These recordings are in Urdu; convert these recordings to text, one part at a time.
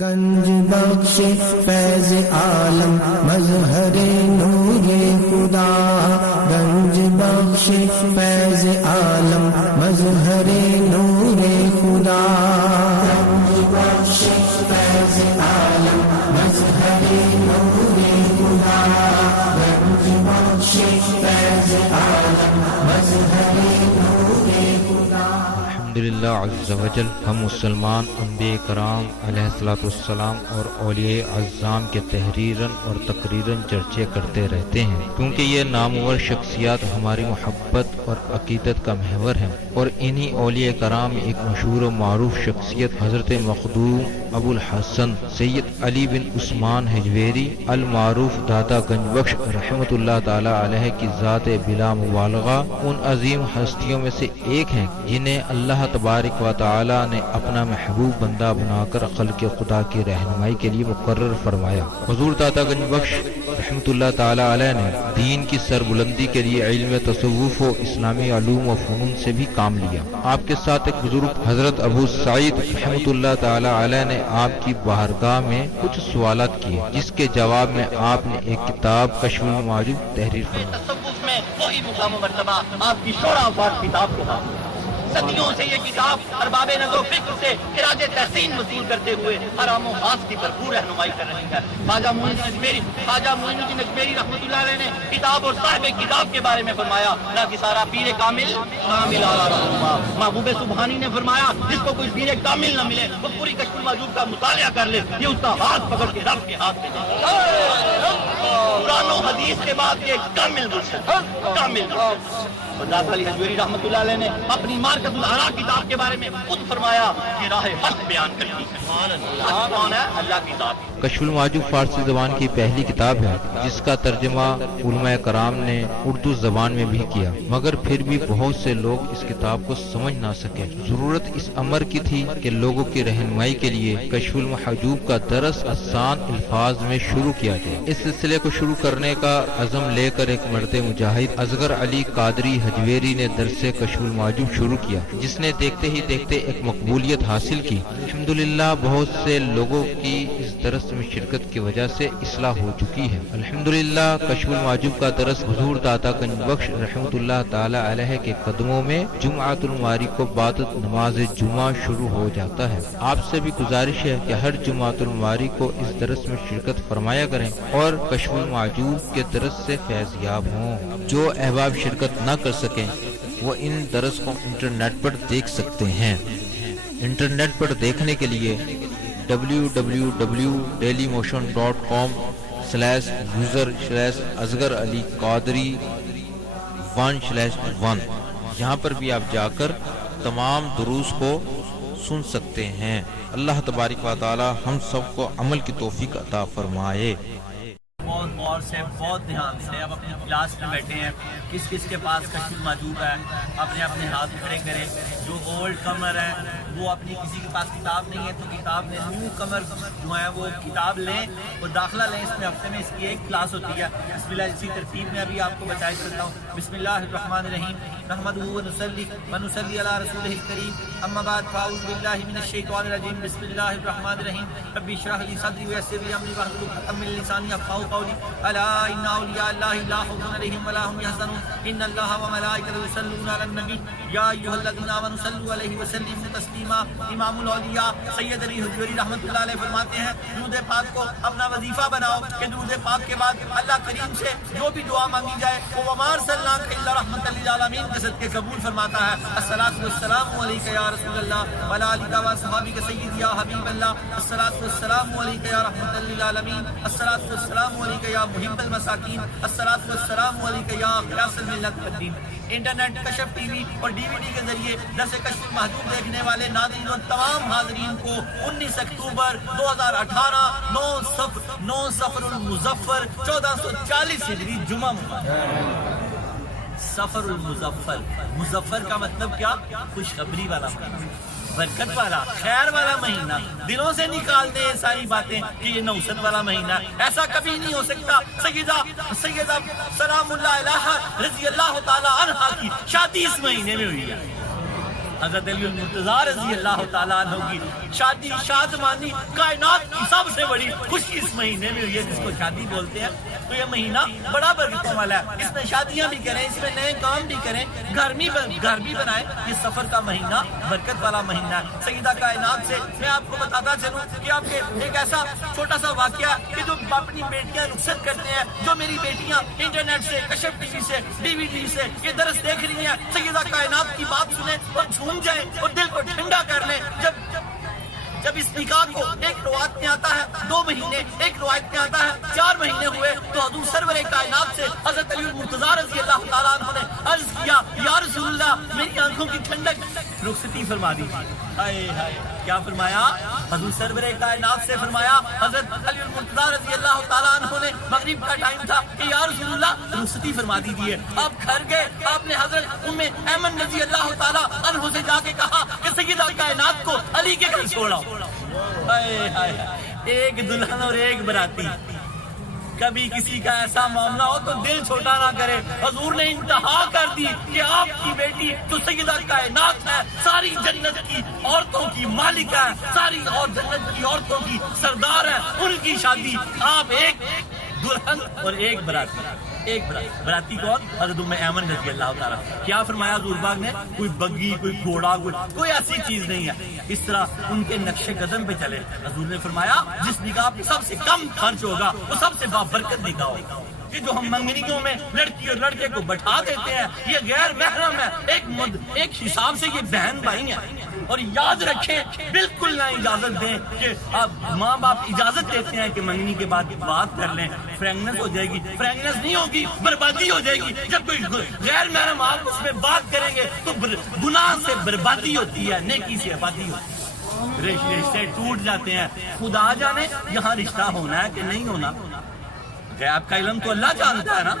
گنج بخش فیض عالم مظہر نور خدا، گنج بخش فیض عالم مظہر نور خدا، گنج بخش فیض عالم مظہر نور خدا، گنج بخش فیض عالم مظہر نور خدا۔ الحمدللہ عز وجل، ہم مسلمان انبیاء کرام علیہ الصلوۃ والسلام اور اولیاء اعظام کے تحریراً اور تقریراً چرچے کرتے رہتے ہیں، کیونکہ یہ نامور شخصیات ہماری محبت اور عقیدت کا محور ہیں، اور انہی اولیاء کرام میں ایک مشہور و معروف شخصیت حضرت مخدوم ابو الحسن سید علی بن عثمان حجویری المعروف داتا گنج بخش رحمۃ اللہ تعالی علیہ کی ذات بلا مبالغہ ان عظیم ہستیوں میں سے ایک ہیں جنہیں اللہ تبارک و تعالی نے اپنا محبوب بندہ بنا کر خلق خدا کی رہنمائی کے لیے مقرر فرمایا۔ حضور داتا گنج بخش رحمۃ اللہ تعالی علیہ نے دین کی سربلندی کے لیے علم تصوف و اسلامی علوم و فنون سے بھی کام لیا۔ آپ کے ساتھ ایک بزرگ حضرت ابو سعید رحمۃ اللہ تعالی علیہ نے آپ کی بارگاہ میں کچھ سوالات کیے، جس کے جواب میں آپ نے ایک کتاب کشف المعجوب تحریر فرمائی۔ تصوف میں وہی مقام و مرتبہ آپ کی شورا افاق کتاب کو حاصل ہے۔ صدیوں سے یہ کتاب ارباب نظر و فکر سے خراج تحسین وصول کرتے ہوئے حرام و خاص کی بھرپور رہنمائی کر رہی ہے۔ خواجہ معین الدین اجمیری رحمۃ اللہ علیہ نے کتاب اور صاحب کتاب کے بارے میں فرمایا، نہ کہ سارا پیر کامل محبوب سبحانی نے فرمایا جس کو کوئی پیر کامل نہ ملے وہ پوری کشف المعجوب کا مطالعہ کر لے، یہ اس کا ہاتھ پکڑ کے رب کے ہاتھ میں قرآن و حدیث کے بعد یہ کامل مرشد کامل داتا علی حجویری رحمۃ اللہ علیہ نے اپنی مارکت الآراء کتاب کے بارے میں خود فرمایا کہ راہ حق بیان کرتی ہے۔ کون ہے؟ اللہ کی ذات۔ کشف المعجوب فارسی زبان کی پہلی کتاب ہے جس کا ترجمہ علماء کرام نے اردو زبان میں بھی کیا، مگر پھر بھی بہت سے لوگ اس کتاب کو سمجھ نہ سکے۔ ضرورت اس امر کی تھی کہ لوگوں کی رہنمائی کے لیے کشف المحجوب کا درس آسان الفاظ میں شروع کیا جائے۔ اس سلسلے کو شروع کرنے کا عزم لے کر ایک مرد مجاہد اصغر علی قادری حجویری نے درس کشف المعجوب شروع کیا، جس نے دیکھتے ہی دیکھتے ایک مقبولیت حاصل کی۔ الحمدللہ بہت سے لوگوں کی اس درس میں شرکت کی وجہ سے اصلاح ہو چکی ہے۔ الحمدللہ کشف المعجوب کا درس حضور داتا گنج بخش رحمۃ اللہ تعالی علیہ کے قدموں میں جمعۃ المواری کو بعد نماز جمعہ شروع ہو جاتا ہے۔ آپ سے بھی گزارش ہے کہ ہر جمعۃ المواری کو اس درس میں شرکت فرمایا کریں اور کشف المعجوب کے درس سے فیض یاب ہوں۔ جو احباب شرکت نہ کر سکیں وہ ان درس کو انٹرنیٹ پر دیکھ سکتے ہیں۔ انٹرنیٹ پر دیکھنے کے لیے www.dailymotion.com/user/اصغر علی قادری 1/1 یہاں پر بھی آپ جا کر تمام دروس کو سن سکتے ہیں۔ اللہ تبارک و تعالی ہم سب کو عمل کی توفیق عطا فرمائے۔ بہت غور سے بہت دھیان سے اب اپنی کلاس میں بیٹھے ہیں، کس کس کے پاس کشف المعجوب ہے اپنے اپنے ہاتھ کھڑے کریں۔ جو اولڈ کمر ہیں وہ اپنی کسی کے پاس کتاب نہیں ہے تو کتاب لیں، نیو کمر جو ہیں وہ کتاب لیں اور داخلہ لیں۔ اس میں ہفتے میں اس کی ایک کلاس ہوتی ہے۔ بسم اللہ اسی ترتیب میں ابھی آپ کو بتایا کرتا ہوں۔ بسم اللہ الرحمن الرحیم، نحمدہ ونصلی علی رسولہ الکریم، اما بعد فاعوذ باللہ من الشیطان الرجیم، بسم اللہ الرحمن الرحیم، رب اشرح لی صدری ویسر لی امری واحلل عقدۃ من لسانی یفقهوا قولی، الا ان اولیاء اللہ لا خوف علیہم ولا هم یحزنون، ان اللہ وملائکتہ یصلون علی النبی یا ایھا الذین آمنوا صلوا علیہ وسلموا تسلیما۔ امام الاولیاء سید علی حجویری رحمۃ اللہ علیہ فرماتے ہیں درود پاک کو اپنا وظیفہ بناؤ کہ درود پاک کے بعد اللہ کریم سے جو بھی دعا مانگی جائے وہ وما ارسلناک الا رحمۃ للعالمین کے صدقے قبول فرماتا ہے۔ الصلاۃ والسلام علیک یا رسول اللہ وعلی آلک و اصحابک سید یا حبیب اللہ، الصلاۃ والسلام علیک یا رحمۃ للعالمین، الصلاۃ والسلام علیک یا محب المساکین، الصلاۃ والسلام علیک یا غیاث الملت والدین۔ انٹرنیٹ، کشف ٹی وی اور ڈی وی ڈی کے ذریعے درس کشف المحجوب دیکھنے والے ناظرین اور تمام حاضرین کو 19 اکتوبر 2018 9 صفر المظفر 1440 ہجری جمعہ مبارک۔ سفر المظفر، مظفر کا مطلب کیا؟ خوشخبری والا مہینہ، برکت والا، خیر والا مہینہ۔ دلوں سے نکال دیں یہ ساری باتیں کہ یہ نوست والا مہینہ، ایسا کبھی نہیں ہو سکتا۔ سیدہ سلام اللہ علیہا رضی اللہ تعالی عنہا کی شادی اس مہینے میں ہوئی ہے۔ حضرت علی المرتضیٰ رضی اللہ تعالیٰ عنہ کی شادی شادمانی کائنات کی سب سے بڑی خوشی اس مہینے میں ہوئی ہے، جس کو شادی بولتے ہیں۔ تو یہ مہینہ بڑا برکتوں والا ہے، اس میں شادیاں بھی کریں، اس میں نئے کام بھی کریں، گھر بھی بنائیں۔ یہ سفر کا مہینہ برکت والا مہینہ ہے۔ سیدہ کائنات سے میں آپ کو بتاتا چلوں کہ آپ کے ایک ایسا چھوٹا سا واقعہ کہ جو اپنی بیٹیاں رخصت کرتے ہیں، جو میری بیٹیاں انٹرنیٹ سے، کشف ٹی وی سے، ڈی وی ڈی سے یہ درس دیکھ رہی ہیں، سیدہ کائنات کی بات سنیں اور جھوم جائیں اور دل کو ٹھنڈا کر لیں۔ جب اس نکاح کو ایک روایت میں آتا ہے 2 مہینے، ایک روایت میں آتا ہے 4 مہینے ہوئے، تو حضور سرور کائنات سے حضرت علی المرتضیٰ رضی اللہ تعالیٰ عنہ نے عرض کیا، یا رسول اللہ میری آنکھوں کی ٹھنڈک رخصتی فرما دیجیے۔ ہائے ہائے، کیا فرمایا؟ حضور سرور کائنات سے فرمایا، حضرت علی المرتضیٰ رضی اللہ تعالیٰ عنہ نے مغرب کا ٹائم تھا کہ یا رسول اللہ رخصتی فرما دیجیے۔ آپ گھر گئے، آپ نے حضرت ام ایمن رضی اللہ تعالیٰ عنہ سے جا کے کہا کہ سیدہ کائنات کو علی کے گھر چھوڑا۔ ہائے ہائے، ایک دلہن اور ایک براتی، کبھی کسی کا ایسا معاملہ ہو تو دل چھوٹا نہ کرے۔ حضور نے انتہا کر دی کہ آپ کی بیٹی جو سیدہ کائنات ہے، ساری جنت کی عورتوں کی مالک ہے، ساری اور جنت کی عورتوں کی سردار ہے، ان کی شادی آپ ایک دلہن اور ایک براتی۔ ایک براتی کون؟ حضرت ام ایمن رضی اللہ تعالیٰ۔ کیا فرمایا حضور پاک نے؟ کوئی بگی، کوئی گھوڑا، کوئی ایسی چیز نہیں ہے۔ اس طرح ان کے نقش قدم پہ چلے۔ حضور نے فرمایا جس نکاح پہ سب سے کم خرچ ہوگا وہ سب سے بابرکت نکاح ہوگا۔ یہ جو ہم منگنیوں میں لڑکی اور لڑکے کو بٹھا دیتے ہیں، یہ غیر محرم ہے، ایک حساب سے یہ بہن بھائی ہیں۔ اور یاد رکھیں، بالکل نہ اجازت دیں کہ اب ماں باپ اجازت دیتے ہیں کہ منگنی کے بعد بات کر لیں، فریگننس ہو جائے گی۔ فریگننس نہیں ہوگی، بربادی ہو جائے گی۔ جب کوئی غیر محرم آپ اس میں بات کریں گے تو گناہ سے بربادی ہوتی ہے، نیکی سے آبادی ہوتی ہے، رشتے ٹوٹ جاتے ہیں۔ خدا جانے یہاں رشتہ ہونا ہے کہ نہیں ہونا، غیب کا علم تو اللہ جانتا ہے نا۔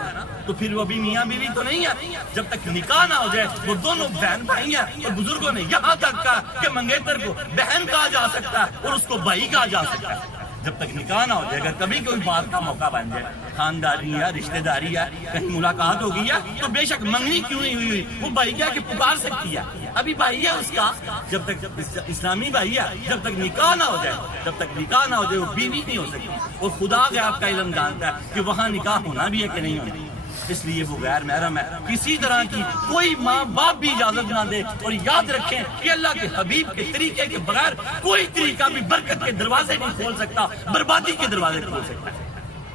تو پھر وہ بھی میاں بیوی تو نہیں ہے، جب تک نکاح نہ ہو جائے وہ دونوں بہن بھائی ہیں۔ اور بزرگوں نے یہاں تک کہا کہ منگیتر کو بہن کہا جا سکتا ہے اور اس کو بھائی کہا جا سکتا ہے، جب تک نکاح نہ ہو جائے گا۔ کبھی کوئی بات کا موقع بن جائے، خاندانی ہے، رشتہ داری ہے، کہیں ملاقات ہو گئی ہے، تو بے شک منگنی کیوں نہیں ہوئی، وہ بھائی کیا کہ پکار سکتی ہے، ابھی بھائی ہے اس کا، جب تک اسلامی بھائی ہے، جب تک نکاح نہ ہو جائے، جب تک نکاح نہ ہو جائے وہ بیوی نہیں ہو سکتی۔ اور خدا غیب کا علم جانتا ہے کہ وہاں نکاح ہونا بھی ہے کہ نہیں ہونا، اس لیے وہ غیر محرم ہے۔ کسی طرح کی کوئی ماں باپ بھی اجازت نہ دے۔ اور یاد رکھیں کہ اللہ کے حبیب کے طریقے کے بغیر کوئی طریقہ بھی برکت کے دروازے نہیں کھول سکتا، بربادی کے دروازے کھول سکتا ہے۔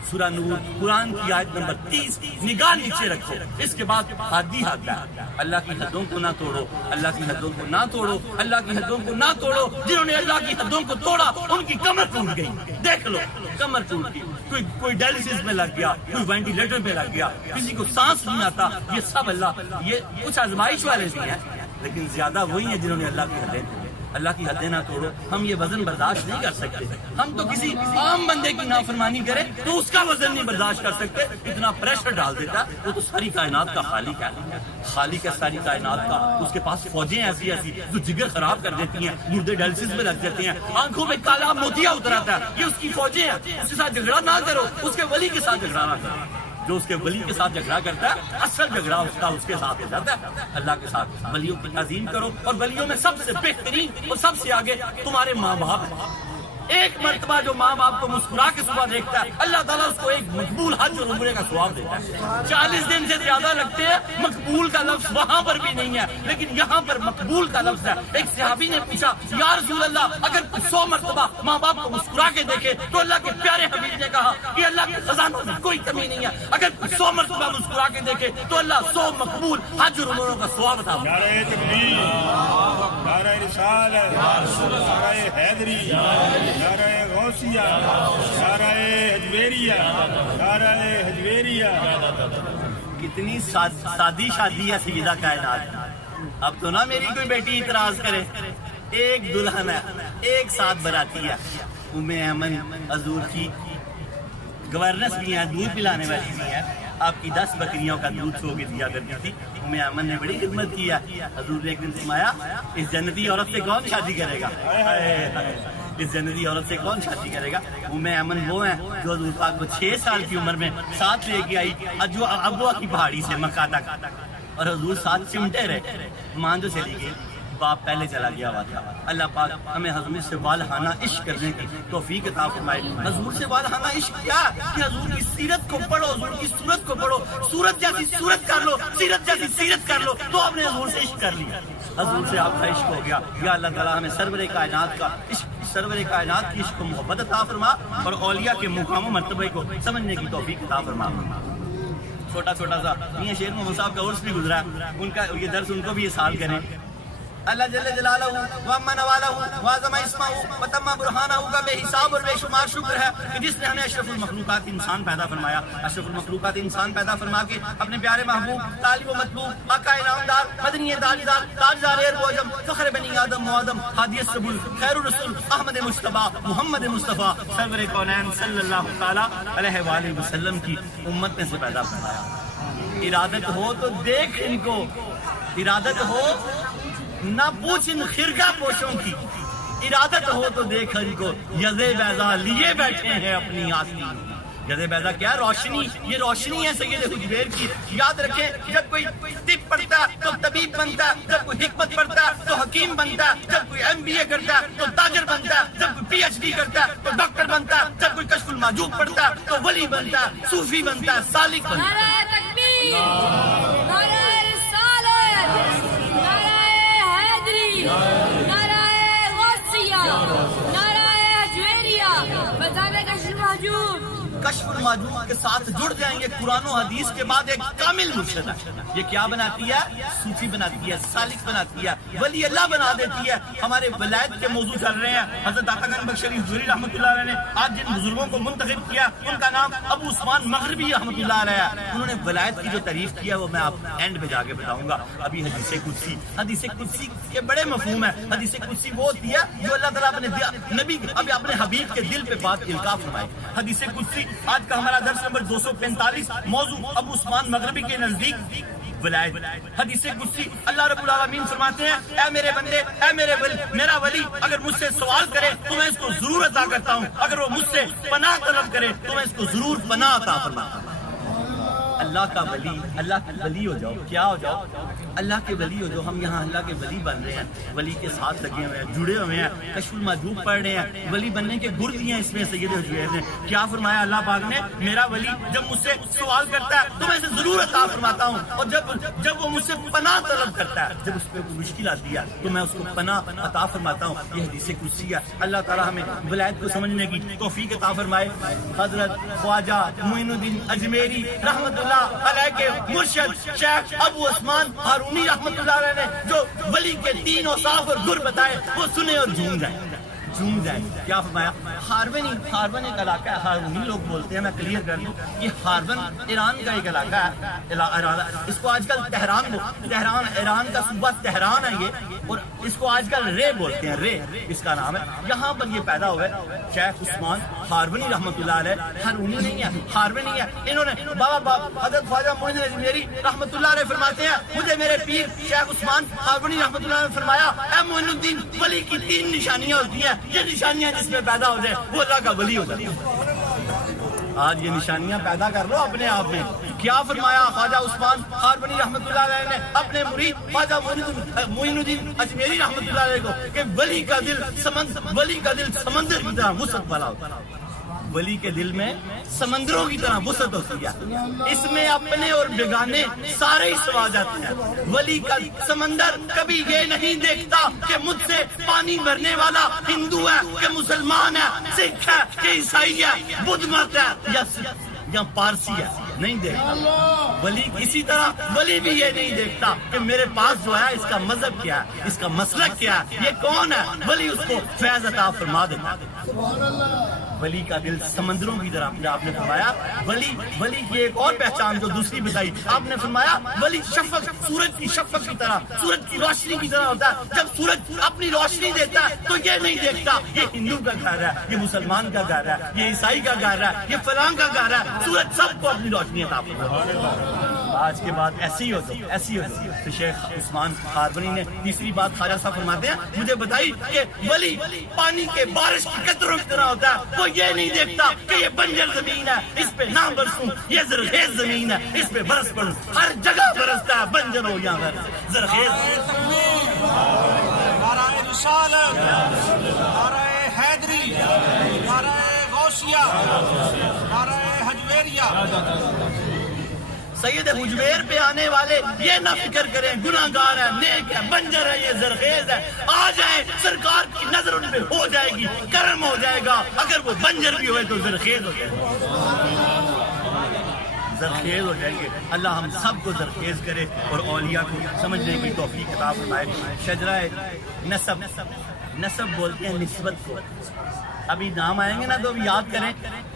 سورہ نور قرآن کی آیت نمبر 30، نگاہ نیچے رکھو، اس کے بعد حدی حد ہے۔ اللہ کی حدوں کو نہ توڑو، اللہ کی حدوں کو نہ توڑو، اللہ کی حدوں کو نہ توڑو۔ جنہوں نے اللہ کی حدوں کو توڑا ان کی کمر ٹوٹ گئی، دیکھ لو کمر ٹوٹ گئی۔ کوئی ڈائلسس میں لگ گیا، کوئی وینٹیلیٹر پہ لگ گیا، کسی کو سانس نہیں آتا۔ یہ سب اللہ، یہ کچھ آزمائش والے بھی ہیں، لیکن زیادہ وہی ہیں جنہوں نے اللہ کی حدیں توڑی۔ اللہ کی حدیں نہ توڑو۔ ہم یہ وزن برداشت نہیں کر سکتے، ہم تو کسی عام بندے کی نافرمانی کرے تو اس کا وزن نہیں برداشت کر سکتے، اتنا پریشر ڈال دیتا ہے۔ وہ تو ساری کائنات کا خالق ہے، خالق ہے ساری کائنات کا۔ اس کے پاس فوجیں ایسی جو جگر خراب کر دیتی ہیں، مردے ڈائلسس میں لگ جاتے ہیں، آنکھوں میں کالا موتیا اتراتا ہے، یہ اس کی فوجیں ہیں۔ اس کے ساتھ جھگڑا نہ کرو، اس کے ولی کے ساتھ جھگڑا نہ کرو۔ جو اس کے ولی کے ساتھ جھگڑا کرتا ہے، اصل جھگڑا اس کا اس کے ساتھ ہو جاتا ہے، اللہ کے ساتھ۔ ولیوں کی تعظیم کرو، اور ولیوں میں سب سے بہترین اور سب سے آگے تمہارے ماں باپ ہیں۔ ایک مرتبہ جو ماں باپ کو مسکرا کے صبح دیکھتا ہے، اللہ تعالیٰ اس کو ایک مقبول حج اور عمرے کا ثواب دیتا ہے۔ 40 دن سے زیادہ لگتے ہیں، مقبول کا لفظ وہاں پر بھی نہیں ہے، لیکن یہاں پر مقبول کا لفظ ہے۔ ایک صحابی نے پوچھا، یا رسول اللہ اگر 100 مرتبہ ماں باپ کو مسکرا کے دیکھے تو اللہ کے پیارے حبیب نے کہا کہ اللہ کے خزانوں میں کوئی کمی نہیں ہے، اگر 100 مرتبہ مسکرا کے دیکھے تو اللہ 100 مقبول حج اور عمروں کا ثواب عطا فرمائے۔ نعرہ تکبیر، نعرہ رسالت، نعرہ حیدری، نعرہ غوثیہ، نعرہ حجویریہ، نعرہ حجویریہ۔ کتنی سادی شادی ہے سیدہ کائنات۔ اب تو نہ میری کوئی بیٹی اعتراض کرے، ایک دلہن ہے، ایک ساتھ براتی ہے۔ ام ایمن حضور کی گورنس بھی ہیں، دودھ پلانے والی بھی ہیں، آپ کی 10 بکریوں کا دودھ سو کے دیا کرتی تھی۔ ام ایمن نے بڑی خدمت کی ہے۔ حضور نے ایک دن فرمایا، اس جنتی عورت سے کون شادی کرے گا؟ اس جنتی عورت سے کون شادی کرے گا؟ ام ایمن وہ ہیں جو حضور پاک کو 6 سال کی عمر میں ساتھ لے کے آئی جو ابوا کی پہاڑی سے مکہ تک، اور حضور ساتھ چمٹے رہے، مان جو چلی گئی باپ پہلے چلا گیا ہوا تھا. اللہ پاک ہمیں حضور سے والہانہ عشق کرنے کی توفیق عطا فرمائے. حضور سے والہانہ عشق کیا کہ حضور کی سیرت کو پڑھو, حضور کی صورت کو پڑھو, سورت جیسی صورت کر لو, سیرت جیسی سیرت کر لو, تو آپ نے حضور سے عشق کر لیا. حضور سے آپ کا عشق ہو گیا. یا اللہ تعالیٰ ہمیں سرور کائنات کا عشق, سرور کائنات کی عشق و محبت عطا فرما اور اولیاء کے مقام و مرتبے کو سمجھنے کی توفیق عطا فرما. چھوٹا چھوٹا سا میاں شیر محمد صاحب کا عرس بھی گزرا ہے, ان کا یہ درس ان کو بھی یہ سال کریں. اللہ جل جلالہ وعما نوالہ وعظم اسمہ وتم برہانہ کا بے حساب اور بے شمار شکر ہے کہ جس نے ہمیں اشرف المخلوقات انسان پیدا فرمایا. اشرف المخلوقات انسان پیدا فرما کے اپنے پیارے محبوب طالب و مطلوب آقا انعامدار مدنی تاجدار تاجدار ایر بوجم فخر بنی آدم و آدم ہادی السبل خیر الرسول احمد مصطفیٰ محمد مصطفیٰ سرور کونین صلی اللہ تعالیٰ علیہ وآلہ وسلم کی امت میں سے پیدا فرمایا. ارادت ہو تو دیکھ ان کو, ارادت ہو نہ پوچھ ان خرقہ پوشوں کی, ارادت ہو تو دیکھ ان کو یزے بیضا لیے بیٹھے ہیں اپنی آستین. یزے بیضا کیا روشنی, یہ روشنی ہے سید حجویر کی. یاد رکھیں جب کوئی طب پڑھتا ہے تو طبیب بنتا ہے, جب کوئی حکمت پڑھتا ہے تو حکیم بنتا ہے, جب کوئی MBA کرتا ہے تو تاجر بنتا ہے, جب کوئی PhD کرتا ہے تو ڈاکٹر بنتا ہے, جب کوئی کشف المحجوب پڑھتا ہے تو ولی بنتا ہے, صوفی بنتا ہے, سالک بنتا ہے. نعرہ تکبیر, نعرہ رسالت, نعرہ حیدری, نعرہ غوثیہ, نعرہ حجویریہ, بزرگ کشف المحجوب. کشف المحجوب کے ساتھ جڑ جائیں گے. قرآن و حدیث کے بعد ایک کامل مرشد ہے. یہ کیا بناتی ہے؟ صوفی بناتی ہے, سالک بناتی ہے, ولی اللہ بنا دیتی ہے. ہمارے ولایت کے موضوع چل رہے ہیں. حضرت آقا گنج بخش علی حضوری رحمۃ اللہ علیہ نے آج جن بزرگوں کو منتخب کیا ان کا نام ابو عثمان مغربی رحمۃ اللہ علیہ ہے. انہوں نے ولایت کی جو تعریف کی ہے وہ میں آپ اینڈ پہ جا کے بتاؤں گا. ابھی حدیث قدسی, حدیث قدسی کے بڑے مفہوم ہیں. حدیث قدسی وہ ہوتی ہے جو اللہ تعالیٰ اپنے نبی ابھی اپنے حبیب کے دل پہ بات القاء فرمائے. حدیث قدسی آج کا ہمارا درس نمبر 245, موضوع ابو عثمان مغربی کے نزدیک ولایت. حدیث قدسی اللہ رب العالمین فرماتے ہیں اے میرے بندے, اے میرا ولی اگر مجھ سے سوال کرے تو میں اس کو ضرور عطا کرتا ہوں, اگر وہ مجھ سے پناہ طلب کرے تو میں اس کو ضرور پناہ عطا فرماتا ہوں. اللہ کا ولی, اللہ کے ولی ہو جاؤ. کیا ہو جاؤ؟ اللہ کے ولی ہو جاؤ. ہم یہاں اللہ کے ولی بن رہے ہیں, ولی کے ساتھ لگے ہوئے ہیں, جڑے ہوئے ہیں, کشف المحجوب پڑھ رہے ہیں. ولی بننے کے گر دیے ہیں اس میں سید حجویر نے. کیا فرمایا اللہ پاک نے؟ میرا ولی جب مجھ سے سوال کرتا ہے تو میں اسے ضرور عطا فرماتا ہوں, اور جب وہ مجھ سے پناہ طلب کرتا ہے, جب اس پہ کوئی مشکل آتی ہے تو میں اس کو پناہ عطا فرماتا ہوں. یہ حدیث قدسی ہے. اللہ تعالیٰ ہمیں ولایت کو سمجھنے کی توفیق عطا فرمائے. حضرت خواجہ معین الدین اجمیری رحمۃ اللہ علیہ کے مرشد شیخ ابو عثمان ہارونی رحمۃ اللہ علیہ نے جو ولی کے 3 اوصاف اور گر بتائے وہ سنے اور جھوم جائیں. کیا فرمایا؟ ہارون ایک علاقہ ہے, ہارونی لوگ بولتے ہیں, میں کلیئر کر دوں, یہ ہارون ایران کا ایک علاقہ ہے. اس کو آج کل تہران ایران کا صوبہ تہران ہے یہ, اور اس کو آج کل رے بولتے ہیں, رے اس کا نام ہے. یہاں پر یہ پیدا ہوئے شیخ عثمان ہارونی رحمۃ اللہ علیہ. ہارونی نہیں ہے, ہارونی ہے. انہوں نے بابا حضرت خواجہ معین اجمیری رحمۃ اللہ علیہ فرماتے ہیں مجھے میرے پیر شیخ عثمان ہارونی رحمۃ اللہ علیہ نے فرمایا اے معین الدین, ولی کی 3 نشانیاں ہوتی ہیں, یہ نشانیاں جس میں پیدا ہو جائے وہ اللہ کا ولی ہو جائے. آج یہ نشانیاں پیدا کر لو اپنے آپ میں. کیا فرمایا خواجہ عثمان ہارونی رحمۃ اللہ علیہ نے اپنے مرید خواجہ معین الدین اجمیری رحمۃ اللہ علیہ کو کہ ولی کا دل سمندر کی طرح وسعت والا ہوتا ہے. ولی کے دل میں سمندروں کی طرح وسعت ہوتی ہے, اس میں اپنے اور بیگانے سارے ہی سما جاتے ہیں. ولی کا سمندر کبھی یہ نہیں دیکھتا کہ مجھ سے پانی بھرنے والا ہندو ہے کہ مسلمان ہے, سکھ ہے کہ عیسائی ہے, بدھ مت ہے یا پارسی ہے, نہیں دیکھتا. ولی اسی طرح ولی بھی یہ نہیں دیکھتا کہ میرے پاس جو ہے اس کا مذہب کیا ہے, اس کا مسلک کیا ہے, یہ کون ہے. ولی اس کو فیض عطا فرما دیتا. ولی کا دل سمندروں کی طرح. آپ نے فرمایا ولی کی ایک اور پہچان جو دوسری بتائی, آپ نے فرمایا ولی شفق, سورج کی شفق کی طرح, سورج کی روشنی کی طرح ہوتا ہے. جب سورج اپنی روشنی دیتا ہے تو یہ نہیں دیکھتا یہ ہندو کا گھر ہے, یہ مسلمان کا گھر ہے, یہ عیسائی کا گھر ہے, یہ فلاں کا گھر ہے. سورج سب کو اپنی روشنی عطا فرماتا ہے. آج کے بعد ایسی ہو تو شیخ عثمان ہارونی نے تیسری بات خواجہ صاحب فرماتے ہیں مجھے بتائی کہ ولی پانی کے بارش کی قطروں کی طرح ہوتا ہے. وہ یہ نہیں دیکھتا کہ یہ بنجر زمین ہے, اس پہ نہ برسوں, یہ زرخیز زمین ہے, اس پہ برس پڑوں. ہر جگہ برستا ہے, بنجر ہو یا زرخیز. رسالت، نعرہ حیدری، نعرہ غوثیہ، نعرہ حجویریہ۔ سید حجویر پہ آنے والے یہ نہ فکر کریں گناہگار ہے، نیک ہے، بنجر ہے، یہ زرخیز ہے، آ جائیں سرکار کی نظر ان پہ ہو جائے گی، کرم ہو جائے گا۔ اگر وہ بنجر بھی ہوئے تو زرخیز ہو جائے گا، زرخیز ہو جائیں گے۔ اللہ ہم سب کو زرخیز کرے اور اولیاء کو سمجھنے کی توفیق عطا فرمائے۔ شجرہ نسب، نسب بولتے ہیں نسبت کو۔ ابھی نام آئیں گے نا تو ابھی یاد کریں،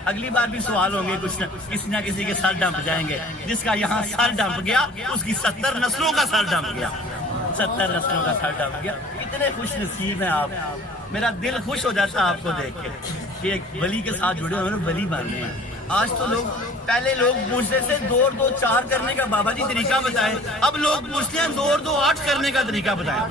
اگلی بار بھی سوال ہوں گے، کچھ نہ کسی کے سر ڈمپ جائیں گے۔ جس کا یہاں سر ڈمپ گیا اس کی 70 نسلوں کا سر ڈمپ گیا، 70 نسلوں کا سر ڈمپ گیا۔ کتنے خوش نصیب ہیں آپ، میرا دل خوش ہو جاتا آپ کو دیکھ کے کہ ایک ولی کے ساتھ جڑے ہوئے ولی بن رہے ہیں۔ آج تو پہلے لوگ پوچھتے تھے 2 اور 2 4 کرنے کا بابا جی طریقہ بتائیں، اب لوگ پوچھتے ہیں 2 اور 2 8 کرنے کا طریقہ بتائیں،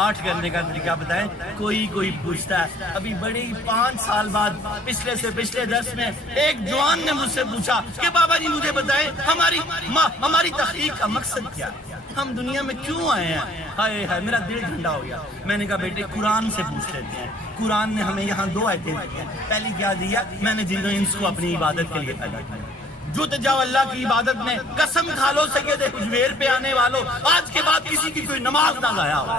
8 کرنے کا طریقہ بتائیں۔ کوئی پوچھتا ہے۔ ابھی بڑی 5 سال بعد پچھلے درس میں ایک جوان نے مجھ سے پوچھا کہ بابا جی مجھے بتائیں ہماری تحقیق کا مقصد کیا ہے، ہم دنیا میں کیوں آئے ہیں؟ ہائے ہائے میرا دل ٹھنڈا ہو گیا۔ میں نے کہا بیٹے قرآن سے پوچھ لیتے ہیں۔ قرآن نے ہمیں یہاں 2 آیتیں دی ہیں۔ پہلی کیا دیا؟ میں نے جن و انس کو اپنی عبادت کے لیے پیدا کیا۔ جت جاؤ اللہ کی عبادت میں، قسم کھا لو سید حجویر پہ آنے والوں، آج کے بعد کسی کی کوئی نماز نہ ضائع ہو،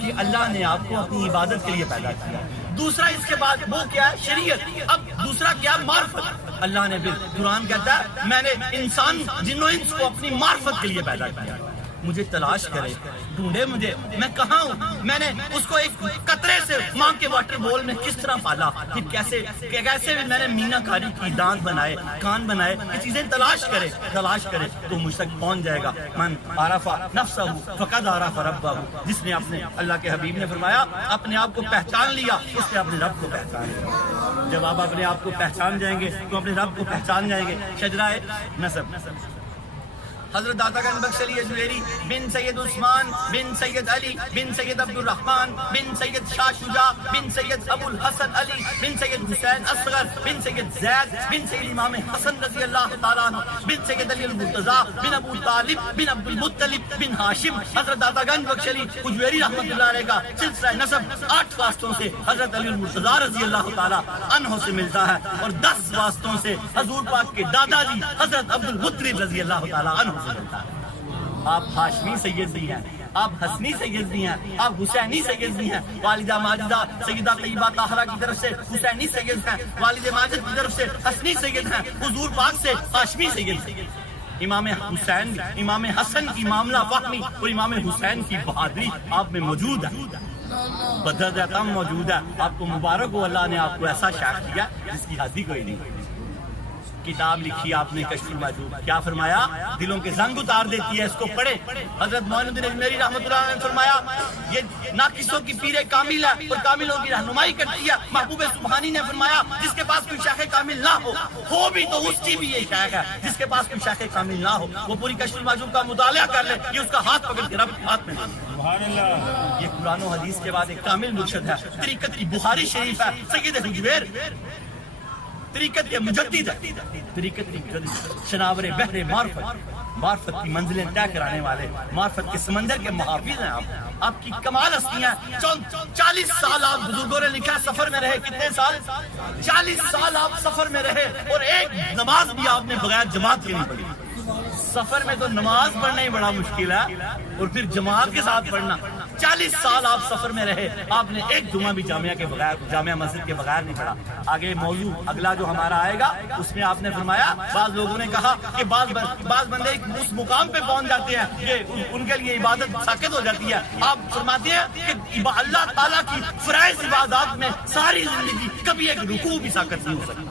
کہ اللہ نے آپ کو اپنی عبادت کے لیے پیدا کیا۔ دوسرا اس کے بعد وہ کیا ہے؟ شریعت۔ اب دوسرا کیا؟ معرفت۔ اللہ نے قرآن کہتا ہے میں نے انسان جن و انس کو اپنی معرفت کے لیے پیدا کیا۔ مجھے تلاش کرے، ڈھونڈے مجھے، میں کہاں ہوں۔ میں نے اس کو ایک قطرے سے ماں کے واٹر بول میں کس طرح پالا، پھر کیسے میں نے مینا کاری کی، دانت بنائے، کان بنائے، یہ چیزیں تلاش کرے تو مجھ تک پہنچ جائے گا۔ من عرف نفسہ فقد عرف ربہ، جس نے اپنے اللہ کے حبیب نے فرمایا اپنے آپ کو پہچان لیا اس نے اپنے رب کو پہچان لیا۔ جب آپ اپنے آپ کو پہچان جائیں گے تو اپنے رب کو پہچان جائیں گے۔ شجرہ نسب، حضرت داتا گنج بخش علی اجمیری بن سید عثمان بن سید علی بن سید عبد الرحمن بن سید شاہ شجاع بن سید ابو الحسن علی بن سید حسین اصغر بن سید زید بن سید امام حسن رضی اللہ تعالیٰ عنہ بن سید علی المرتضیٰ بن ابو طالب بن عبد المطلب بن ہاشم۔ حضرت داتا گنج بخش علی اجمیری رحمۃ اللہ علیہ کا سلسلہ نسب 8 واسطوں سے حضرت علی المرتضیٰ رضی اللہ تعالیٰ عنہ سے ملتا ہے، اور 10 واسطوں سے حضور پاک کے دادا جی حضرت عبد المطلب رضی اللہ تعالیٰ عنہ۔ آپ ہاشمی سید بھی ہیں، آپ حسنی سید بھی ہیں، آپ حسینی سید بھی ہیں۔ والدہ ماجدہ سیدہ طیبہ طاہرہ کی طرف سے حسینی سید ہیں، والد ماجد کی طرف سے حسنی سید ہیں، حضور پاک سے ہاشمی سید ہیں۔ امام حسین امام حسن کی معاملہ فہمی اور امام حسین کی بہادری آپ میں موجود ہے، بدر تم موجود ہے۔ آپ کو مبارک ہو، اللہ نے آپ کو ایسا شیخ دیا جس کی حدی کوئی نہیں۔ کتاب لکھی آپ نے کشف المحجوب، کیا فرمایا؟ دلوں کے زنگ اتار دیتی ہے، اس کو پڑھے۔ حضرت معین الدین اجمیری رحمۃ اللہ علیہ نے فرمایا یہ ناقصوں کی پیر کامل ہے اور کاملوں کی رہنمائی کرتی ہے۔ محبوب سبحانی نے فرمایا جس کے پاس کوئی شیخ کامل نہ ہو بھی تو اس کی بھی یہ شیخ ہے، جس کے پاس کوئی شیخ کامل نہ ہو وہ پوری کشف المحجوب کا مطالعہ کر لے، یہ اس کا ہاتھ پکڑ کے رب کے ہاتھ میں دے۔ سبحان اللہ۔ یہ قرآن و حدیث کے بعد ایک کامل مرشد ہے، طریقت کی بخاری شریف ہے، سید حجویر طریقت کے مجدد ہے، طریقت کی مجدد، شناور بحر معرفت کی منزلیں طے کرانے والے، معرفت کے سمندر کے محافظ ہیں آپ کی کمال ہستیاں۔ 40 سال آپ بزرگوں نے لکھا سفر میں رہے، کتنے سال؟ 40 سال آپ سفر میں رہے اور ایک نماز بھی آپ نے بغیر جماعت کے نہیں پڑھی۔ سفر میں تو نماز پڑھنا ہی بڑا مشکل ہے اور پھر جماعت کے ساتھ پڑھنا۔ 40 سال آپ سفر میں رہے، آپ نے ایک جمعہ بھی جامعہ مسجد کے بغیر نہیں پڑھا۔ آگے موضوع اگلا جو ہمارا آئے گا اس میں آپ نے فرمایا بعض لوگوں نے کہا کہ بعض بندے اس مقام پہ پہنچ جاتے ہیں کہ ان کے لیے عبادت ساقط ہو جاتی ہے۔ آپ فرماتے ہیں کہ اللہ تعالیٰ کی فرائض عبادات میں ساری زندگی کبھی ایک رکوع بھی ساقط نہیں ہو سکتا،